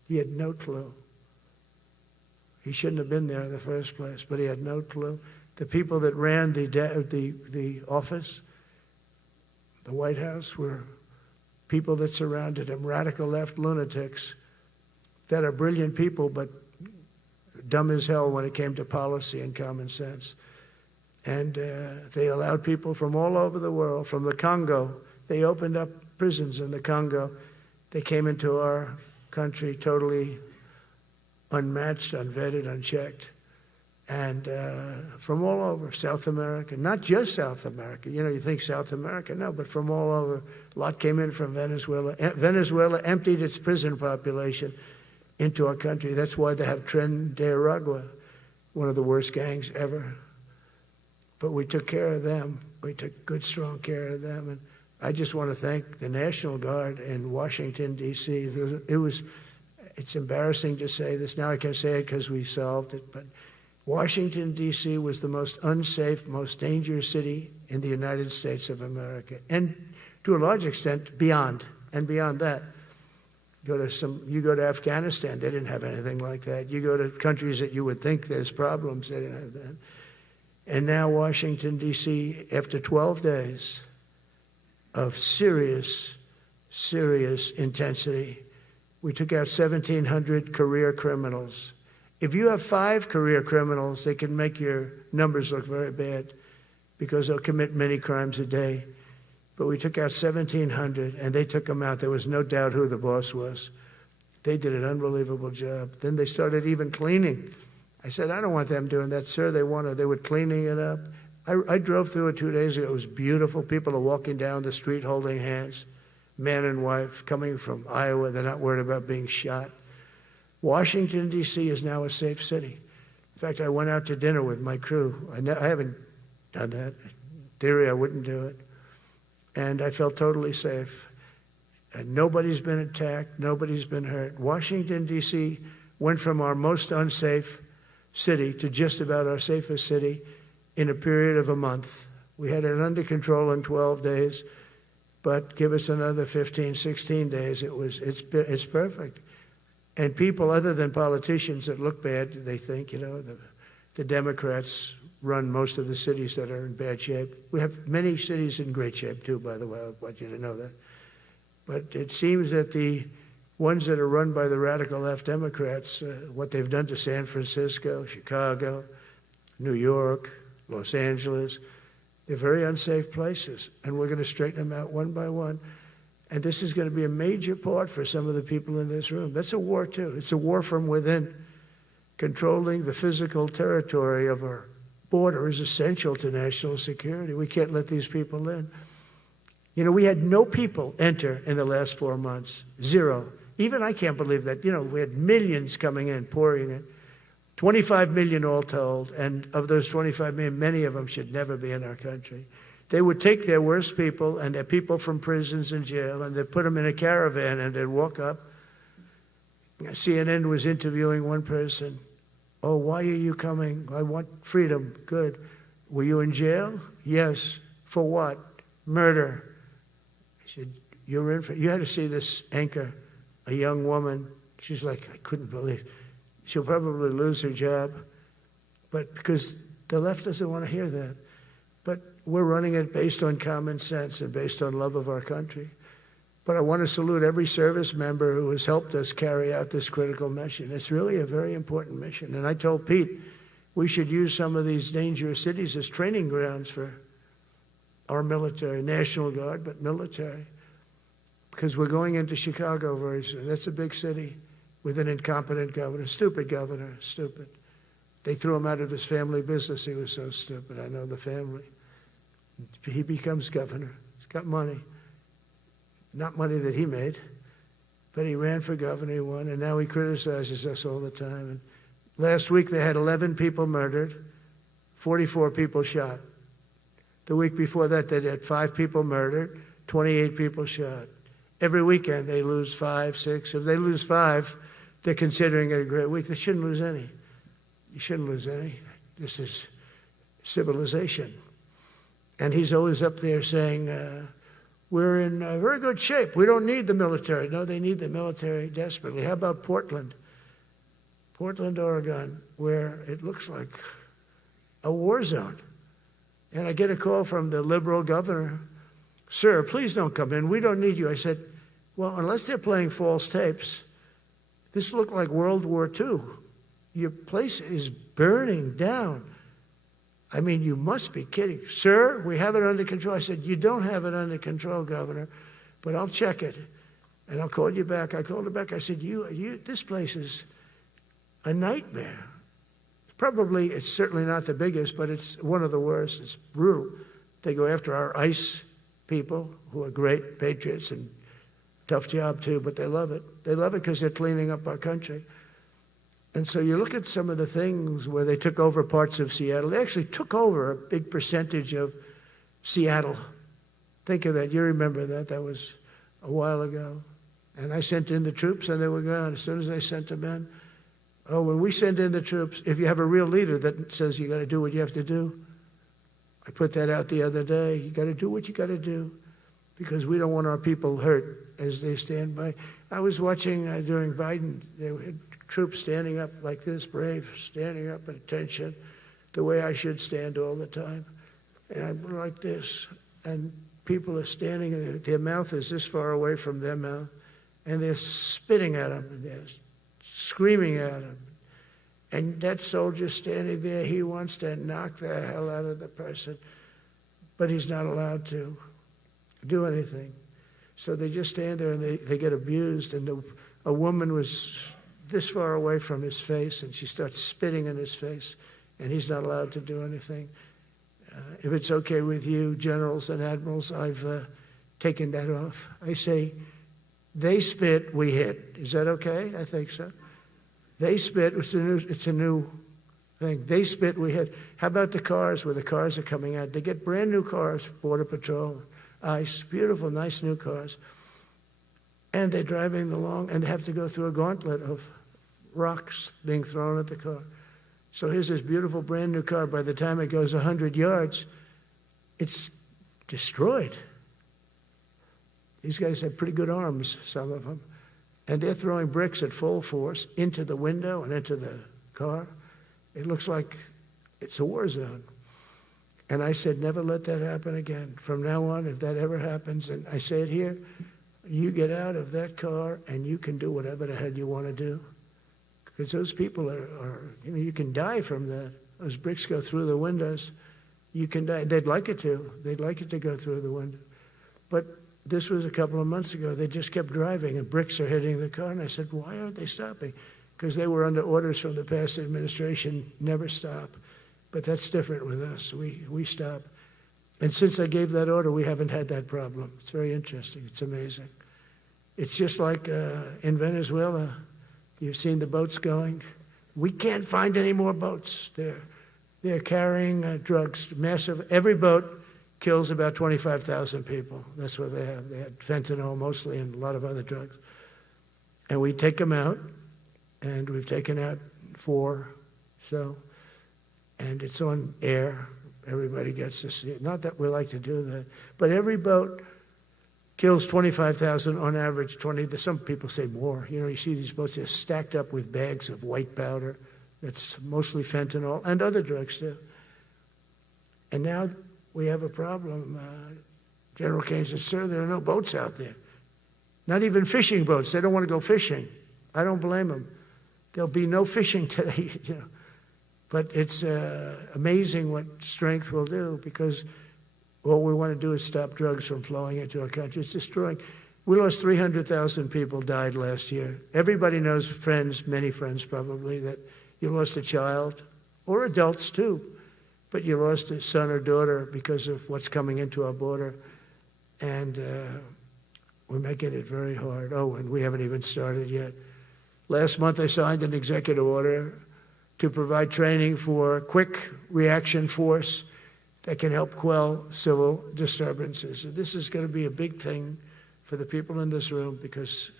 He had no clue. He shouldn't have been there in the first place, but he had no clue. The people that ran the office, the White House, were people that surrounded him, radical left lunatics that are brilliant people, but dumb as hell when it came to policy and common sense. And they allowed people from all over the world, from the Congo. They opened up prisons in the Congo. They came into our country totally unmatched, unvetted, unchecked. And from all over, South America, not just South America. You know, you think South America, no, but from all over. A lot came in from Venezuela. Venezuela emptied its prison population into our country. That's why they have Tren de Aragua, one of the worst gangs ever. But we took care of them. We took good, strong care of them. And I just want to thank the National Guard in Washington, D.C. It's embarrassing to say this. Now I can say it because we solved it. But Washington, D.C. was the most unsafe, most dangerous city in the United States of America. And to a large extent, beyond. And beyond that. You go to Afghanistan, they didn't have anything like that. You go to countries that you would think there's problems, they didn't have that. And now Washington, D.C., after 12 days of serious, serious intensity, we took out 1,700 career criminals. If you have 5 career criminals, they can make your numbers look very bad because they'll commit many crimes a day. But we took out 1,700, and they took them out. There was no doubt who the boss was. They did an unbelievable job. Then they started even cleaning. I said, I don't want them doing that, sir. They were cleaning it up. I drove through it 2 days ago. It was beautiful. People are walking down the street holding hands, man and wife, coming from Iowa. They're not worried about being shot. Washington, D.C. is now a safe city. In fact, I went out to dinner with my crew. I haven't done that. In theory, I wouldn't do it. And I felt totally safe. And nobody's been attacked. Nobody's been hurt. Washington, D.C. went from our most unsafe city to just about our safest city in a period of a month. We had it under control in 12 days, but give us another 15, 16 days, it's perfect. And people other than politicians that look bad, they think, you know, the Democrats run most of the cities that are in bad shape. We have many cities in great shape too, by the way. I want you to know that. But it seems that the ones that are run by the radical left Democrats, what they've done to San Francisco, Chicago, New York, Los Angeles, they're very unsafe places. And we're going to straighten them out one by one. And this is going to be a major part for some of the people in this room. That's a war, too. It's a war from within. Controlling the physical territory of our border is essential to national security. We can't let these people in. You know, we had no people enter in the last 4 months. 0. Even I can't believe that. You know, we had millions coming in, pouring in. 25 million all told. And of those 25 million, many of them should never be in our country. They would take their worst people and their people from prisons and jail, and they'd put them in a caravan and they'd walk up. CNN was interviewing one person. Oh, why are you coming? I want freedom. Good. Were you in jail? Yes. For what? Murder. I said, you're in for, you had to see this anchor, a young woman. She's like, I couldn't believe. She'll probably lose her job. But because the left doesn't want to hear that. But we're running it based on common sense and based on love of our country. But I want to salute every service member who has helped us carry out this critical mission. It's really a very important mission. And I told Pete we should use some of these dangerous cities as training grounds for our military, National Guard, but military. Because we're going into Chicago very soon. That's a big city with an incompetent governor, stupid governor, stupid. They threw him out of his family business. He was so stupid. I know the family. He becomes governor. He's got money. Not money that he made, but he ran for governor, he won, and now he criticizes us all the time. And last week they had 11 people murdered, 44 people shot. The week before that they had 5 people murdered, 28 people shot. Every weekend they lose 5, 6. If they lose 5, they're considering it a great week. They shouldn't lose any. You shouldn't lose any. This is civilization. And he's always up there saying, we're in very good shape. We don't need the military. No, they need the military desperately. How about Portland? Portland, Oregon, where it looks like a war zone. And I get a call from the liberal governor. Sir, please don't come in. We don't need you. I said, well, unless they're playing false tapes, this looked like World War II. Your place is burning down. I mean, you must be kidding. Sir, we have it under control. I said, you don't have it under control, Governor, but I'll check it, and I'll call you back. I called her back. I said, this place is a nightmare. Probably, it's certainly not the biggest, but it's one of the worst. It's brutal. They go after our ICE people, who are great patriots and tough job too, but they love it. They love it because they're cleaning up our country. And so you look at some of the things where they took over parts of Seattle. They actually took over a big percentage of Seattle. Think of that. You remember that. That was a while ago. And I sent in the troops, and they were gone. As soon as I sent them in, when we send in the troops, if you have a real leader that says you got to do what you have to do, I put that out the other day. You got to do what you got to do because we don't want our people hurt as they stand by. I was watching during Biden, they had troops standing up like this, brave, standing up at attention, the way I should stand all the time. And I'm like this, and people are standing, and their mouth is this far away from their mouth, and they're spitting at them, and they're screaming at them. And that soldier standing there, he wants to knock the hell out of the person, but he's not allowed to do anything. So they just stand there, and they get abused, and a woman was this far away from his face, and she starts spitting in his face, and he's not allowed to do anything. If it's okay with you, generals and admirals, I've taken that off. I say, they spit, we hit. Is that okay? I think so. They spit, it's a new thing. They spit, we hit. How about the cars, where the cars are coming out? They get brand new cars, Border Patrol, ICE, beautiful, nice new cars. And they're driving along, and they have to go through a gauntlet of rocks being thrown at the car. So here's this beautiful brand new car. By the time it goes 100 yards, it's destroyed. These guys have pretty good arms, some of them. And they're throwing bricks at full force into the window and into the car. It looks like it's a war zone. And I said, never let that happen again. From now on, if that ever happens, and I say it here, you get out of that car and you can do whatever the hell you want to do. Because those people are you can die from that. Those bricks go through the windows. You can die. They'd like it to. They'd like it to go through the window. But this was a couple of months ago. They just kept driving, and bricks are hitting the car. And I said, why aren't they stopping? Because they were under orders from the past administration, never stop. But that's different with us. We stop. And since I gave that order, we haven't had that problem. It's very interesting. It's amazing. It's just like in Venezuela. You've seen the boats going. We can't find any more boats. They're carrying drugs, massive. Every boat kills about 25,000 people. That's what they have. They had fentanyl mostly and a lot of other drugs. And we take them out, and we've taken out 4. And it's on air. Everybody gets to see it. Not that we like to do that, but every boat kills 25,000 on average, 20. Some people say more. You see these boats just stacked up with bags of white powder. That's mostly fentanyl and other drugs too. And now we have a problem. General Kane says, sir, there are no boats out there. Not even fishing boats. They don't want to go fishing. I don't blame them. There'll be no fishing today. But it's amazing what strength will do, because all we want to do is stop drugs from flowing into our country. It's destroying. We lost 300,000 people died last year. Everybody knows friends, many friends probably, that you lost a child or adults too, but you lost a son or daughter because of what's coming into our border, and we're making it very hard. Oh, and we haven't even started yet. Last month I signed an executive order to provide training for quick reaction force that can help quell civil disturbances. And this is going to be a big thing for the people in this room because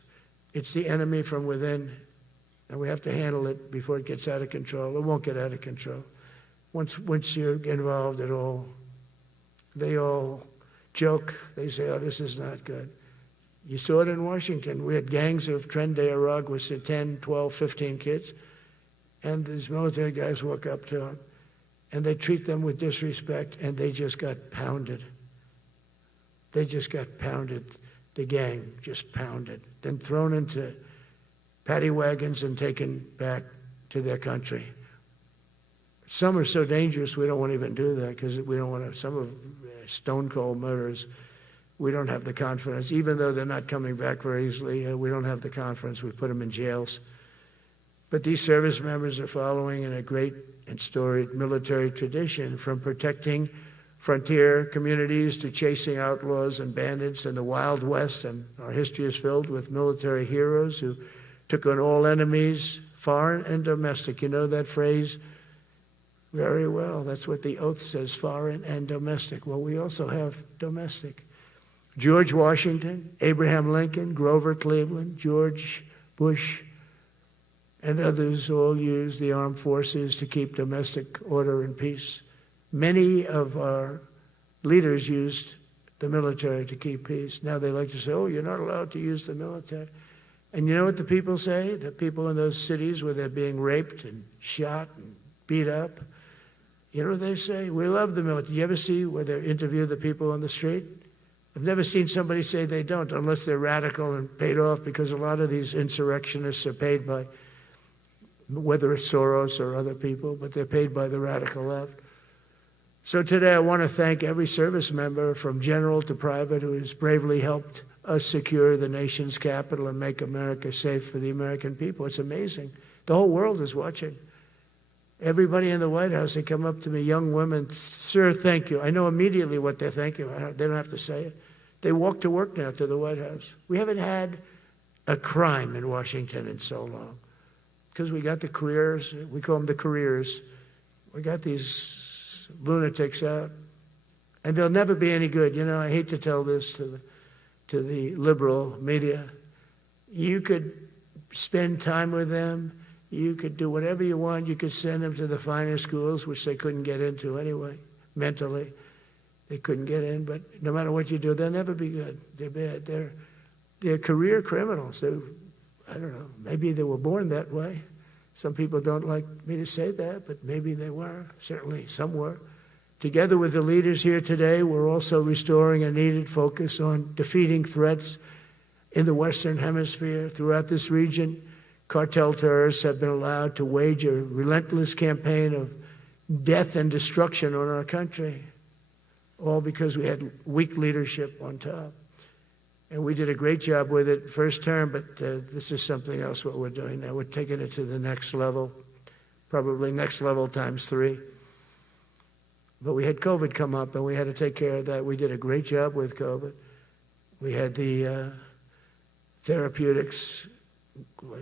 it's the enemy from within, and we have to handle it before it gets out of control. It won't get out of control. Once you're involved at all, they all joke. They say, oh, this is not good. You saw it in Washington. We had gangs of Tren de Aragua with 10, 12, 15 kids, and these military guys walk up to them, and they treat them with disrespect, and they just got pounded. They just got pounded. The gang just pounded, then thrown into paddy wagons and taken back to their country. Some are so dangerous we don't want to even do that because we don't want to, some of stone cold murders, we don't have the confidence. Even though they're not coming back very easily, we don't have the confidence. We put them in jails. But these service members are following in a great and storied military tradition, from protecting frontier communities to chasing outlaws and bandits in the Wild West. And our history is filled with military heroes who took on all enemies, foreign and domestic. You know that phrase very well. That's what the oath says, foreign and domestic. Well, we also have domestic. George Washington, Abraham Lincoln, Grover Cleveland, George Bush, and others all used the armed forces to keep domestic order and peace. Many of our leaders used the military to keep peace. Now they like to say, oh, you're not allowed to use the military. And you know what the people say? The people in those cities where they're being raped and shot and beat up, you know what they say? We love the military. You ever see where they interview the people on the street? I've never seen somebody say they don't, unless they're radical and paid off, because a lot of these insurrectionists are paid by, whether it's Soros or other people, but they're paid by the radical left. So today I want to thank every service member from general to private who has bravely helped us secure the nation's capital and make America safe for the American people. It's amazing. The whole world is watching. Everybody in the White House, they come up to me, young women, sir, thank you. I know immediately what they thank you. They don't have to say it. They walk to work now to the White House. We haven't had a crime in Washington in so long because we got the careers. We call them the careers. We got these lunatics out, and they'll never be any good. You know, I hate to tell this to the liberal media. You could spend time with them. You could do whatever you want. You could send them to the finer schools, which they couldn't get into anyway, mentally. They couldn't get in, but no matter what you do, they'll never be good. They're bad. They're career criminals. I don't know, maybe they were born that way. Some people don't like me to say that, but maybe they were. Certainly some were. Together with the leaders here today, we're also restoring a needed focus on defeating threats in the Western Hemisphere. Throughout this region, cartel terrorists have been allowed to wage a relentless campaign of death and destruction on our country, all because we had weak leadership on top. And we did a great job with it first term, but this is something else what we're doing now. We're taking it to the next level, probably next level times 3. But we had COVID come up, and we had to take care of that. We did a great job with COVID. We had the therapeutics.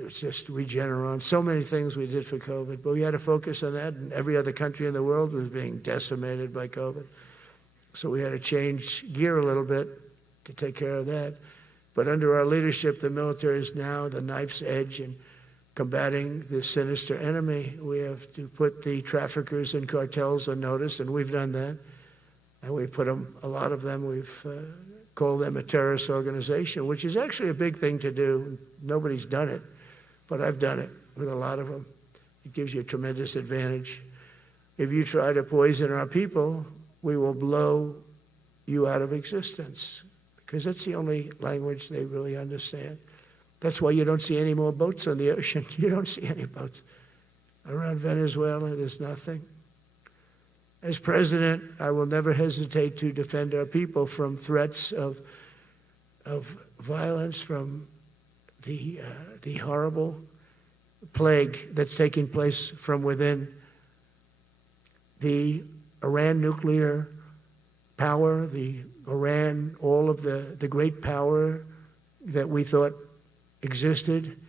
It's just Regeneron. So many things we did for COVID, but we had to focus on that, and every other country in the world was being decimated by COVID. So we had to change gear a little bit to take care of that. But under our leadership, the military is now the knife's edge in combating this sinister enemy. We have to put the traffickers and cartels on notice, and we've done that. And we put them, a lot of them, we've called them a terrorist organization, which is actually a big thing to do. Nobody's done it, but I've done it with a lot of them. It gives you a tremendous advantage. If you try to poison our people, we will blow you out of existence, because that's the only language they really understand. That's why you don't see any more boats on the ocean. You don't see any boats. Around Venezuela, there's nothing. As president, I will never hesitate to defend our people from threats of violence, from the horrible plague that's taking place from within the Iran nuclear power, the Iran, all of the great power that we thought existed,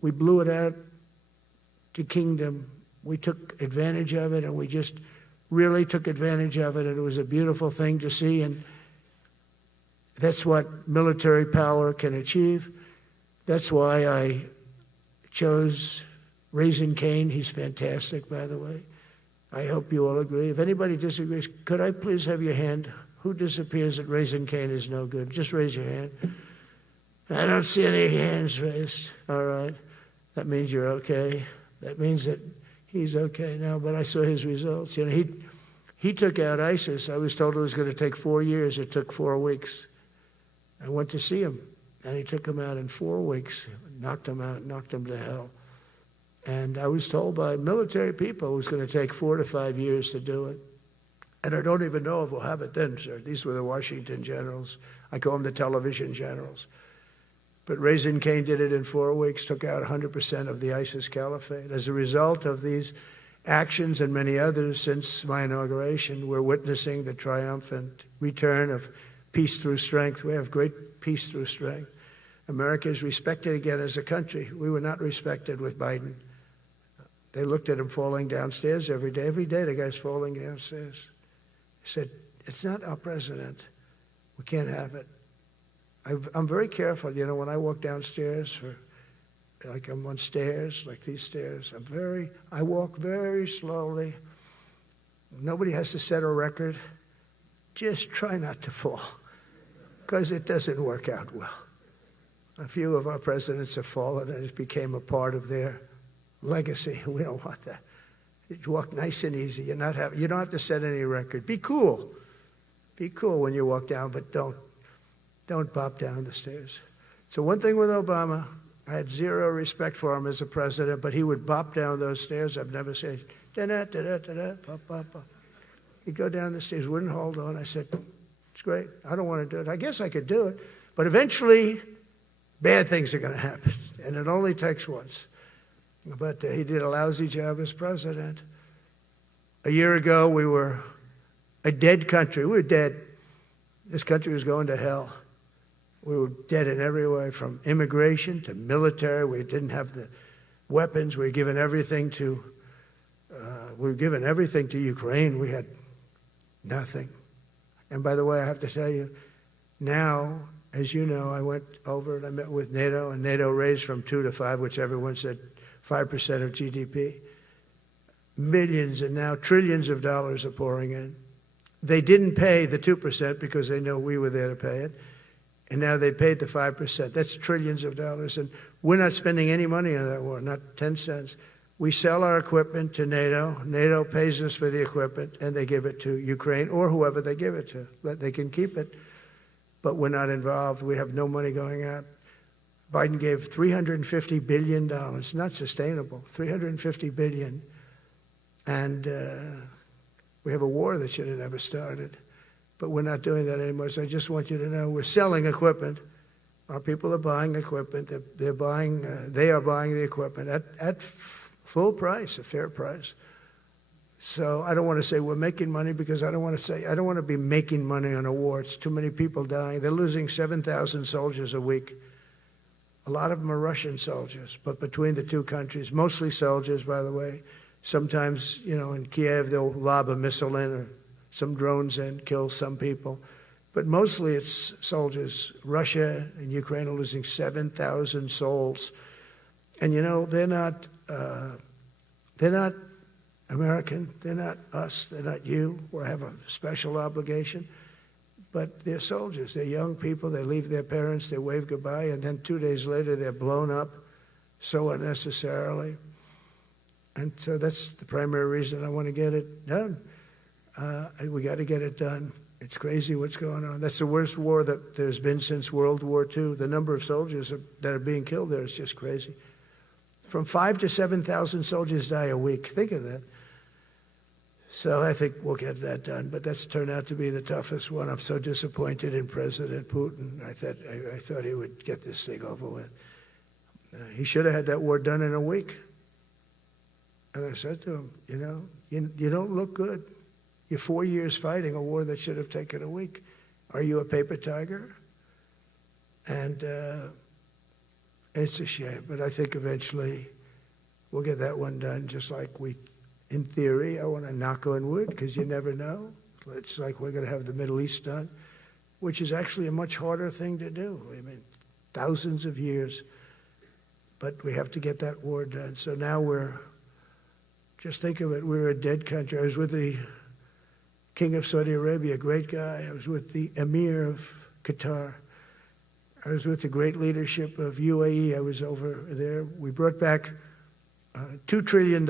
we blew it out to kingdom. We took advantage of it, and we just really took advantage of it, and it was a beautiful thing to see, and that's what military power can achieve. That's why I chose Raising Cane. He's fantastic, by the way. I hope you all agree. If anybody disagrees, could I please have your hand? Who disappears that Raising Cane is no good? Just raise your hand. I don't see any hands raised. All right. That means you're okay. That means that he's okay now, but I saw his results. You know, he took out ISIS. I was told it was going to take 4 years. It took 4 weeks. I went to see him, and he took him out in 4 weeks, knocked him out, knocked him to hell. And I was told by military people it was going to take 4 to 5 years to do it. And I don't even know if we'll have it then, sir. These were the Washington generals. I call them the television generals. But Raising Cane did it in 4 weeks, took out 100% of the ISIS caliphate. As a result of these actions and many others since my inauguration, we're witnessing the triumphant return of peace through strength. We have great peace through strength. America is respected again as a country. We were not respected with Biden. They looked at him falling downstairs every day. Every day the guy's falling downstairs. He said, it's not our president. We can't have it. I'm very careful, you know, when I walk downstairs, like I'm on stairs, like these stairs, I walk very slowly. Nobody has to set a record. Just try not to fall, because it doesn't work out well. A few of our presidents have fallen, and it became a part of their legacy. We don't want that. You walk nice and easy. You don't have to set any record. Be cool. Be cool when you walk down, but don't bop down the stairs. So one thing with Obama, I had zero respect for him as a president, but he would bop down those stairs. I've never said, da-da, da-da, da-da, bop, bop, bop. He'd go down the stairs, wouldn't hold on. I said, it's great. I don't want to do it. I guess I could do it. But eventually, bad things are going to happen. And it only takes once. But he did a lousy job as president. A year ago, we were a dead country. We were dead. This country was going to hell. We were dead in every way, from immigration to military. We didn't have the weapons. We were given everything to Ukraine. We had nothing. And by the way, I have to tell you, now, as you know, I went over and I met with NATO, and NATO raised from 2 to 5, which everyone said 5% of GDP. Millions and now trillions of dollars are pouring in. They didn't pay the 2% because they know we were there to pay it. And now they paid the 5%. That's trillions of dollars. And we're not spending any money on that war, not 10 cents. We sell our equipment to NATO. NATO pays us for the equipment, and they give it to Ukraine or whoever they give it to. They can keep it, but we're not involved. We have no money going out. Biden gave $350 billion. Not sustainable. $350 billion. And we have a war that should have never started. But we're not doing that anymore. So I just want you to know we're selling equipment. Our people are buying equipment. They are buying the equipment at full price, a fair price. So I don't want to say we're making money, because I don't want to be making money on a war. It's too many people dying. They're losing 7,000 soldiers a week. A lot of them are Russian soldiers, but between the two countries, mostly soldiers, by the way. Sometimes, you know, in Kiev, they'll lob a missile in or some drones in, kill some people. But mostly it's soldiers. Russia and Ukraine are losing 7,000 souls. And, you know, they're not American. They're not us. They're not you. We have a special obligation. But they're soldiers. They're young people. They leave their parents. They wave goodbye. And then 2 days later, they're blown up so unnecessarily. And so that's the primary reason I want to get it done. We got to get it done. It's crazy what's going on. That's the worst war that there's been since World War II. The number of soldiers that are being killed there is just crazy. From 5,000 to 7,000 soldiers die a week. Think of that. So I think we'll get that done. But that's turned out to be the toughest one. I'm so disappointed in President Putin. I thought he would get this thing over with. He should have had that war done in a week. And I said to him, you don't look good. You're 4 years fighting a war that should have taken a week. Are you a paper tiger? And it's a shame, but I think eventually we'll get that one done, just like in theory, I want to knock on wood, because you never know. It's like we're going to have the Middle East done, which is actually a much harder thing to do. I mean, thousands of years, but we have to get that war done. So now just think of it, we're a dead country. I was with the King of Saudi Arabia, a great guy. I was with the Emir of Qatar. I was with the great leadership of UAE. I was over there. We brought back $2 trillion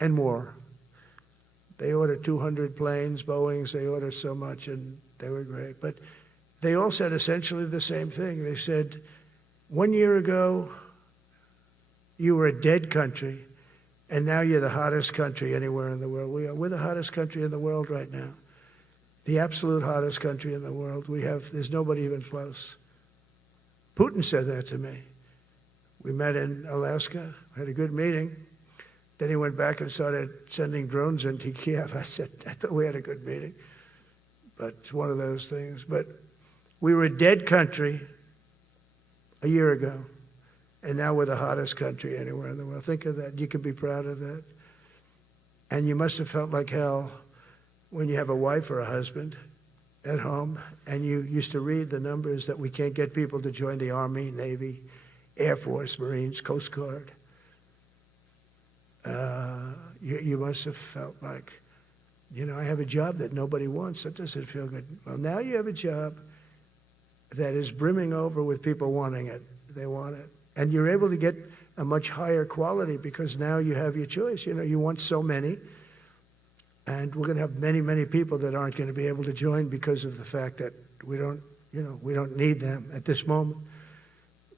and more. They ordered 200 planes, Boeings. They ordered so much, and they were great. But they all said essentially the same thing. They said, 1 year ago, you were a dead country, and now you're the hottest country anywhere in the world. We're the hottest country in the world right now. The absolute hottest country in the world. There's nobody even close. Putin said that to me. We met in Alaska, had a good meeting. Then he went back and started sending drones into Kiev. I said, I thought we had a good meeting. But it's one of those things. But we were a dead country a year ago, and now we're the hottest country anywhere in the world. Think of that. You can be proud of that. And you must have felt like hell when you have a wife or a husband at home, and you used to read the numbers that we can't get people to join the Army, Navy, Air Force, Marines, Coast Guard. You must have felt like, I have a job that nobody wants. That doesn't feel good. Well, now you have a job that is brimming over with people wanting it. They want it. And you're able to get a much higher quality because now you have your choice. You want so many. And we're going to have many, many people that aren't going to be able to join because of the fact that we don't need them at this moment.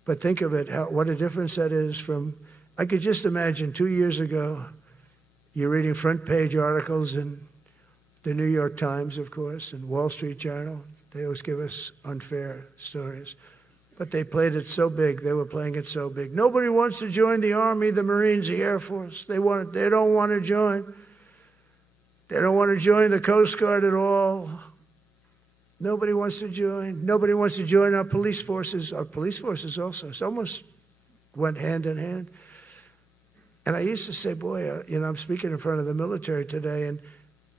But think of it, what a difference that is from, I could just imagine 2 years ago, you're reading front page articles in the New York Times, of course, and Wall Street Journal. They always give us unfair stories. But they played it so big. They were playing it so big. Nobody wants to join the Army, the Marines, the Air Force. They don't want to join. They don't want to join the Coast Guard at all. Nobody wants to join. Nobody wants to join our police forces. Our police forces also. It almost went hand in hand. And I used to say, boy, I'm speaking in front of the military today, and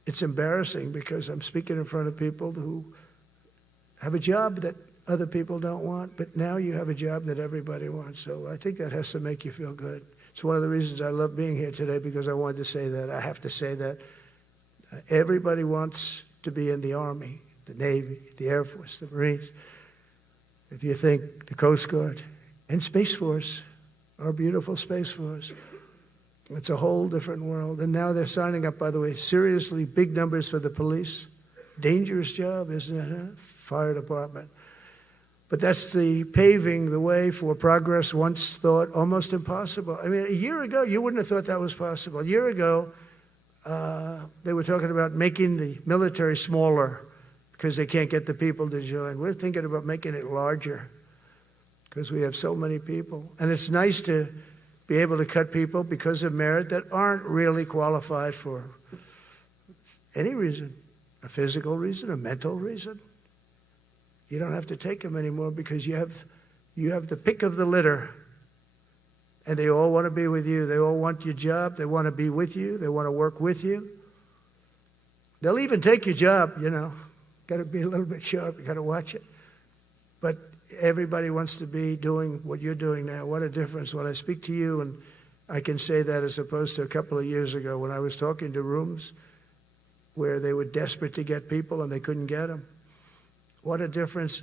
it's embarrassing because I'm speaking in front of people who have a job that other people don't want, but now you have a job that everybody wants. So I think that has to make you feel good. It's one of the reasons I love being here today, because I wanted to say that. I have to say that. Everybody wants to be in the Army, the Navy, the Air Force, the Marines. If you think the Coast Guard and Space Force, our beautiful Space Force, it's a whole different world. And now they're signing up, by the way, seriously big numbers for the police. Dangerous job, isn't it? Huh? Fire department. But that's the paving the way for progress once thought almost impossible. I mean, a year ago, you wouldn't have thought that was possible. A year ago, they were talking about making the military smaller because they can't get the people to join. We're thinking about making it larger because we have so many people. And it's nice to be able to cut people because of merit that aren't really qualified for any reason, a physical reason, a mental reason. You don't have to take them anymore because you have the pick of the litter. And they all want to be with you. They all want your job. They want to be with you. They want to work with you. They'll even take your job, Got to be a little bit sharp. You got to watch it. But everybody wants to be doing what you're doing now. What a difference when I speak to you, and I can say that as opposed to a couple of years ago when I was talking to rooms where they were desperate to get people and they couldn't get them. What a difference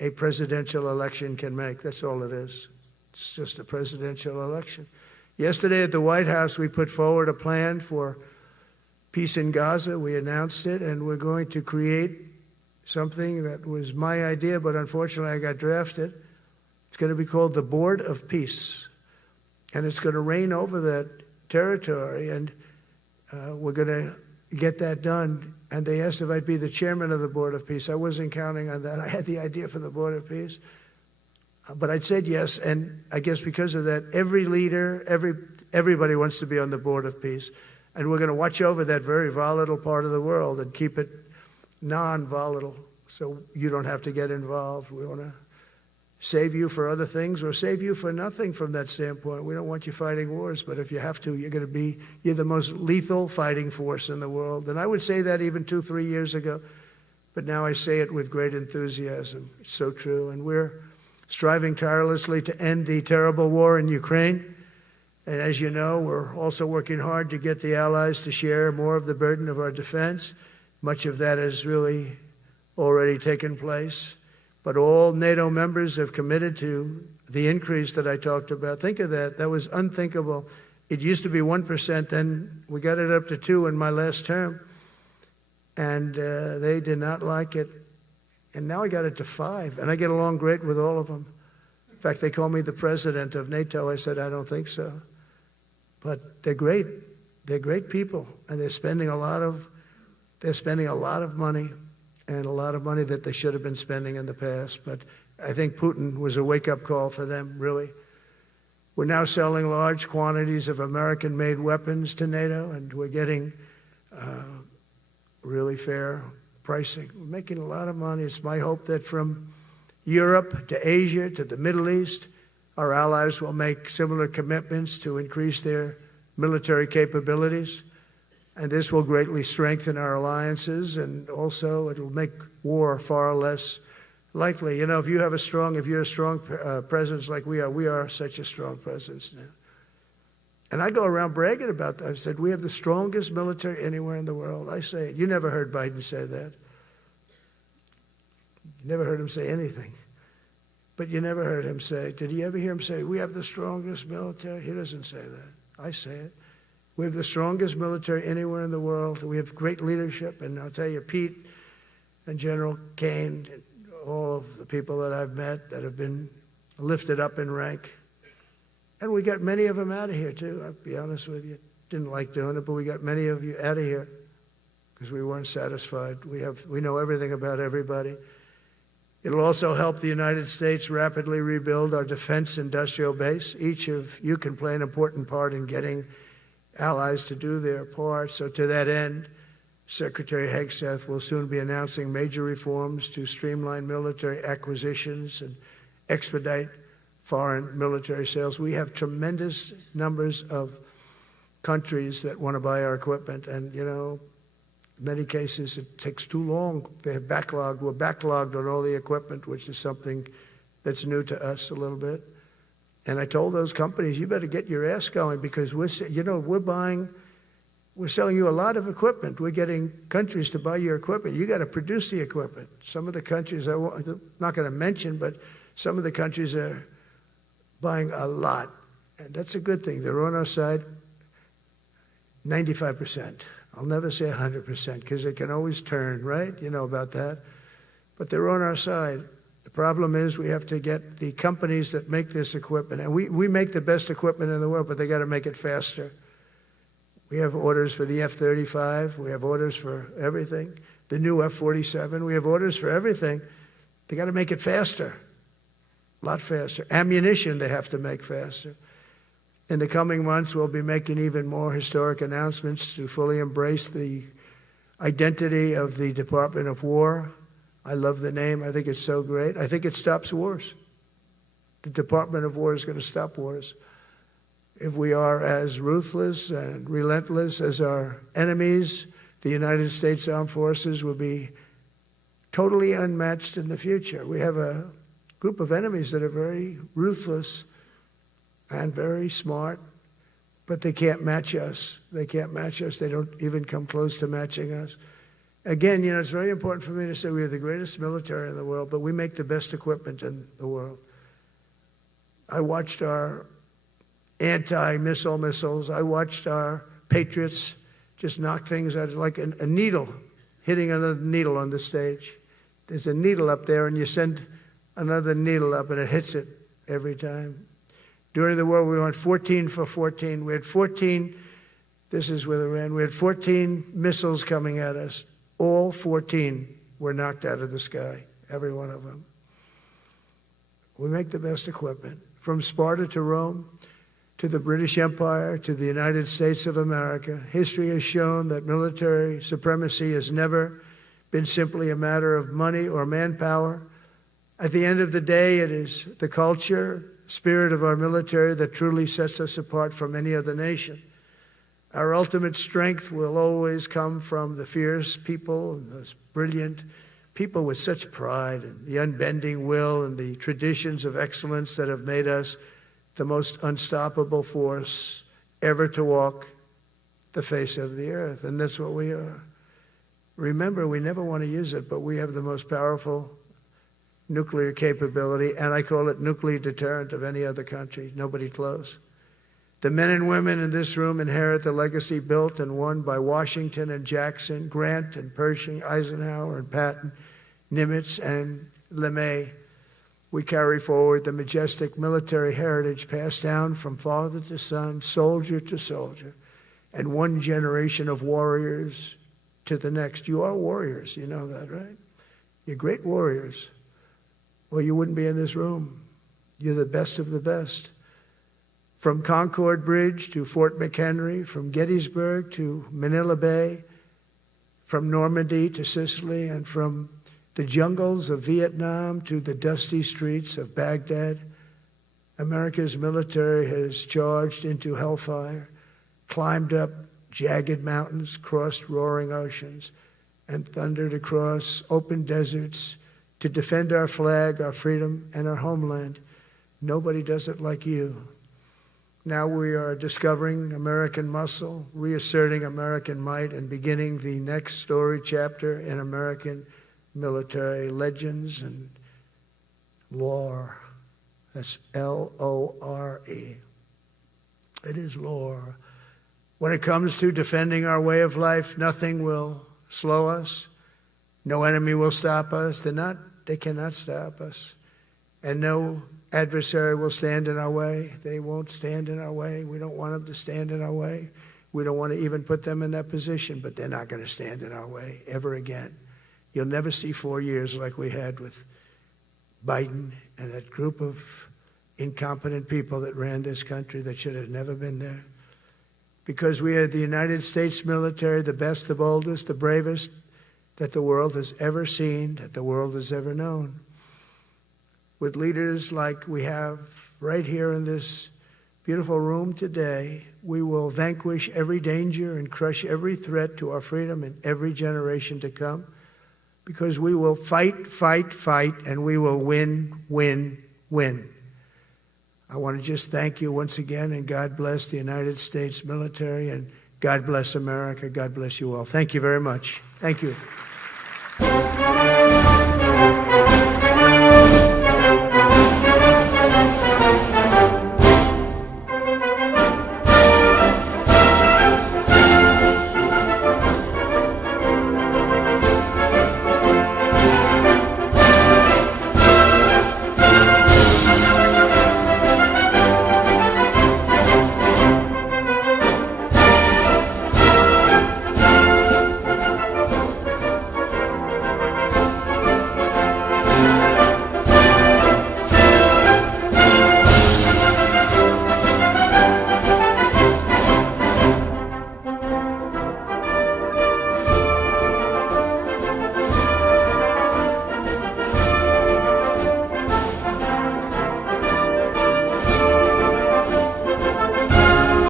a presidential election can make. That's all it is. It's just a presidential election. Yesterday at the White House, we put forward a plan for peace in Gaza. We announced it, and we're going to create something that was my idea, but unfortunately I got drafted. It's going to be called the Board of Peace, and it's going to reign over that territory, and we're going to get that done. And they asked if I'd be the chairman of the Board of Peace. I wasn't counting on that. I had the idea for the Board of Peace. But I said yes, and I guess because of that, every leader, everybody wants to be on the board of peace. And we're going to watch over that very volatile part of the world and keep it non-volatile so you don't have to get involved. We want to save you for other things or save you for nothing from that standpoint. We don't want you fighting wars, but if you have to, you're the most lethal fighting force in the world. And I would say that even 2-3 years ago, but now I say it with great enthusiasm. It's so true. And we're striving tirelessly to end the terrible war in Ukraine. And as you know, we're also working hard to get the allies to share more of the burden of our defense. Much of that has really already taken place. But all NATO members have committed to the increase that I talked about. Think of that. That was unthinkable. It used to be 1%, then we got it up to 2% in my last term. And they did not like it. And now I got it to 5%. And I get along great with all of them. In fact, they call me the president of NATO. I said, I don't think so. But they're great. They're great people. And they're spending a lot of money. And a lot of money that they should have been spending in the past. But I think Putin was a wake-up call for them, really. We're now selling large quantities of American-made weapons to NATO, and we're getting really fair pricing. We're making a lot of money. It's my hope that from Europe to Asia to the Middle East, our allies will make similar commitments to increase their military capabilities. And this will greatly strengthen our alliances, and also it will make war far less likely. You know, if you're a strong presence like we are such a strong presence now. And I go around bragging about that. I said, we have the strongest military anywhere in the world. I say it. You never heard Biden say that. You never heard him say anything. But you never heard him say, did you ever hear him say, we have the strongest military? He doesn't say that. I say it. We have the strongest military anywhere in the world. We have great leadership. And I'll tell you, Pete and General Kane, and all of the people that I've met that have been lifted up in rank. And we got many of them out of here, too. I'll be honest with you. Didn't like doing it, but we got many of you out of here because we weren't satisfied. We know everything about everybody. It'll also help the United States rapidly rebuild our defense industrial base. Each of you can play an important part in getting allies to do their part. So to that end, Secretary Hegseth will soon be announcing major reforms to streamline military acquisitions and expedite foreign military sales. We have tremendous numbers of countries that want to buy our equipment, and, you know, in many cases it takes too long. They have backlogged. We're backlogged on all the equipment, which is something that's new to us a little bit. And I told those companies, you better get your ass going because we're selling you a lot of equipment. We're getting countries to buy your equipment. You got to produce the equipment. Some of the countries, I'm not going to mention, but some of the countries are buying a lot. And that's a good thing. They're on our side 95%. I'll never say 100% because it can always turn, right? You know about that. But they're on our side. The problem is we have to get the companies that make this equipment, and we make the best equipment in the world, but they got to make it faster. We have orders for the F-35. We have orders for everything. The new F-47. We have orders for everything. They got to make it faster, a lot faster. Ammunition they have to make faster. In the coming months, we'll be making even more historic announcements to fully embrace the identity of the Department of War. I love the name. I think it's so great. I think it stops wars. The Department of War is going to stop wars. If we are as ruthless and relentless as our enemies, the United States Armed Forces will be totally unmatched in the future. We have a group of enemies that are very ruthless and very smart, but they can't match us. They can't match us. They don't even come close to matching us. Again, you know, it's very important for me to say we are the greatest military in the world, but we make the best equipment in the world. I watched our anti-missile missiles. I watched our Patriots just knock things out like a needle, hitting another needle on the stage. There's a needle up there, and you send another needle up, and it hits it every time. During the war, we went 14 for 14. We had 14, this is with Iran, we had 14 missiles coming at us. All 14 were knocked out of the sky, every one of them. We make the best equipment. From Sparta to Rome, to the British Empire, to the United States of America, history has shown that military supremacy has never been simply a matter of money or manpower. At the end of the day, it is the culture, spirit of our military that truly sets us apart from any other nation. Our ultimate strength will always come from the fierce people and those brilliant people with such pride and the unbending will and the traditions of excellence that have made us the most unstoppable force ever to walk the face of the earth. And that's what we are. Remember, we never want to use it, but we have the most powerful nuclear capability, and I call it nuclear deterrent of any other country. Nobody close. The men and women in this room inherit the legacy built and won by Washington and Jackson, Grant and Pershing, Eisenhower and Patton, Nimitz and LeMay. We carry forward the majestic military heritage passed down from father to son, soldier to soldier, and one generation of warriors to the next. You are warriors, you know that, right? You're great warriors. Well, you wouldn't be in this room. You're the best of the best. From Concord Bridge to Fort McHenry, from Gettysburg to Manila Bay, from Normandy to Sicily, and from the jungles of Vietnam to the dusty streets of Baghdad, America's military has charged into hellfire, climbed up jagged mountains, crossed roaring oceans, and thundered across open deserts to defend our flag, our freedom, and our homeland. Nobody does it like you. Now we are discovering American muscle, reasserting American might, and beginning the next story chapter in American military legends and lore. That's L-O-R-E. It is lore. When it comes to defending our way of life, nothing will slow us. No enemy will stop us. They cannot stop us. And no adversary will stand in our way. They won't stand in our way. We don't want them to stand in our way. We don't want to even put them in that position, but they're not going to stand in our way ever again. You'll never see 4 years like we had with Biden and that group of incompetent people that ran this country that should have never been there. Because we are the United States military, the best, the boldest, the bravest that the world has ever seen, that the world has ever known. With leaders like we have right here in this beautiful room today, we will vanquish every danger and crush every threat to our freedom in every generation to come, because we will fight, fight, fight, and we will win, win, win. I want to just thank you once again, and God bless the United States military, and God bless America. God bless you all. Thank you very much. Thank you.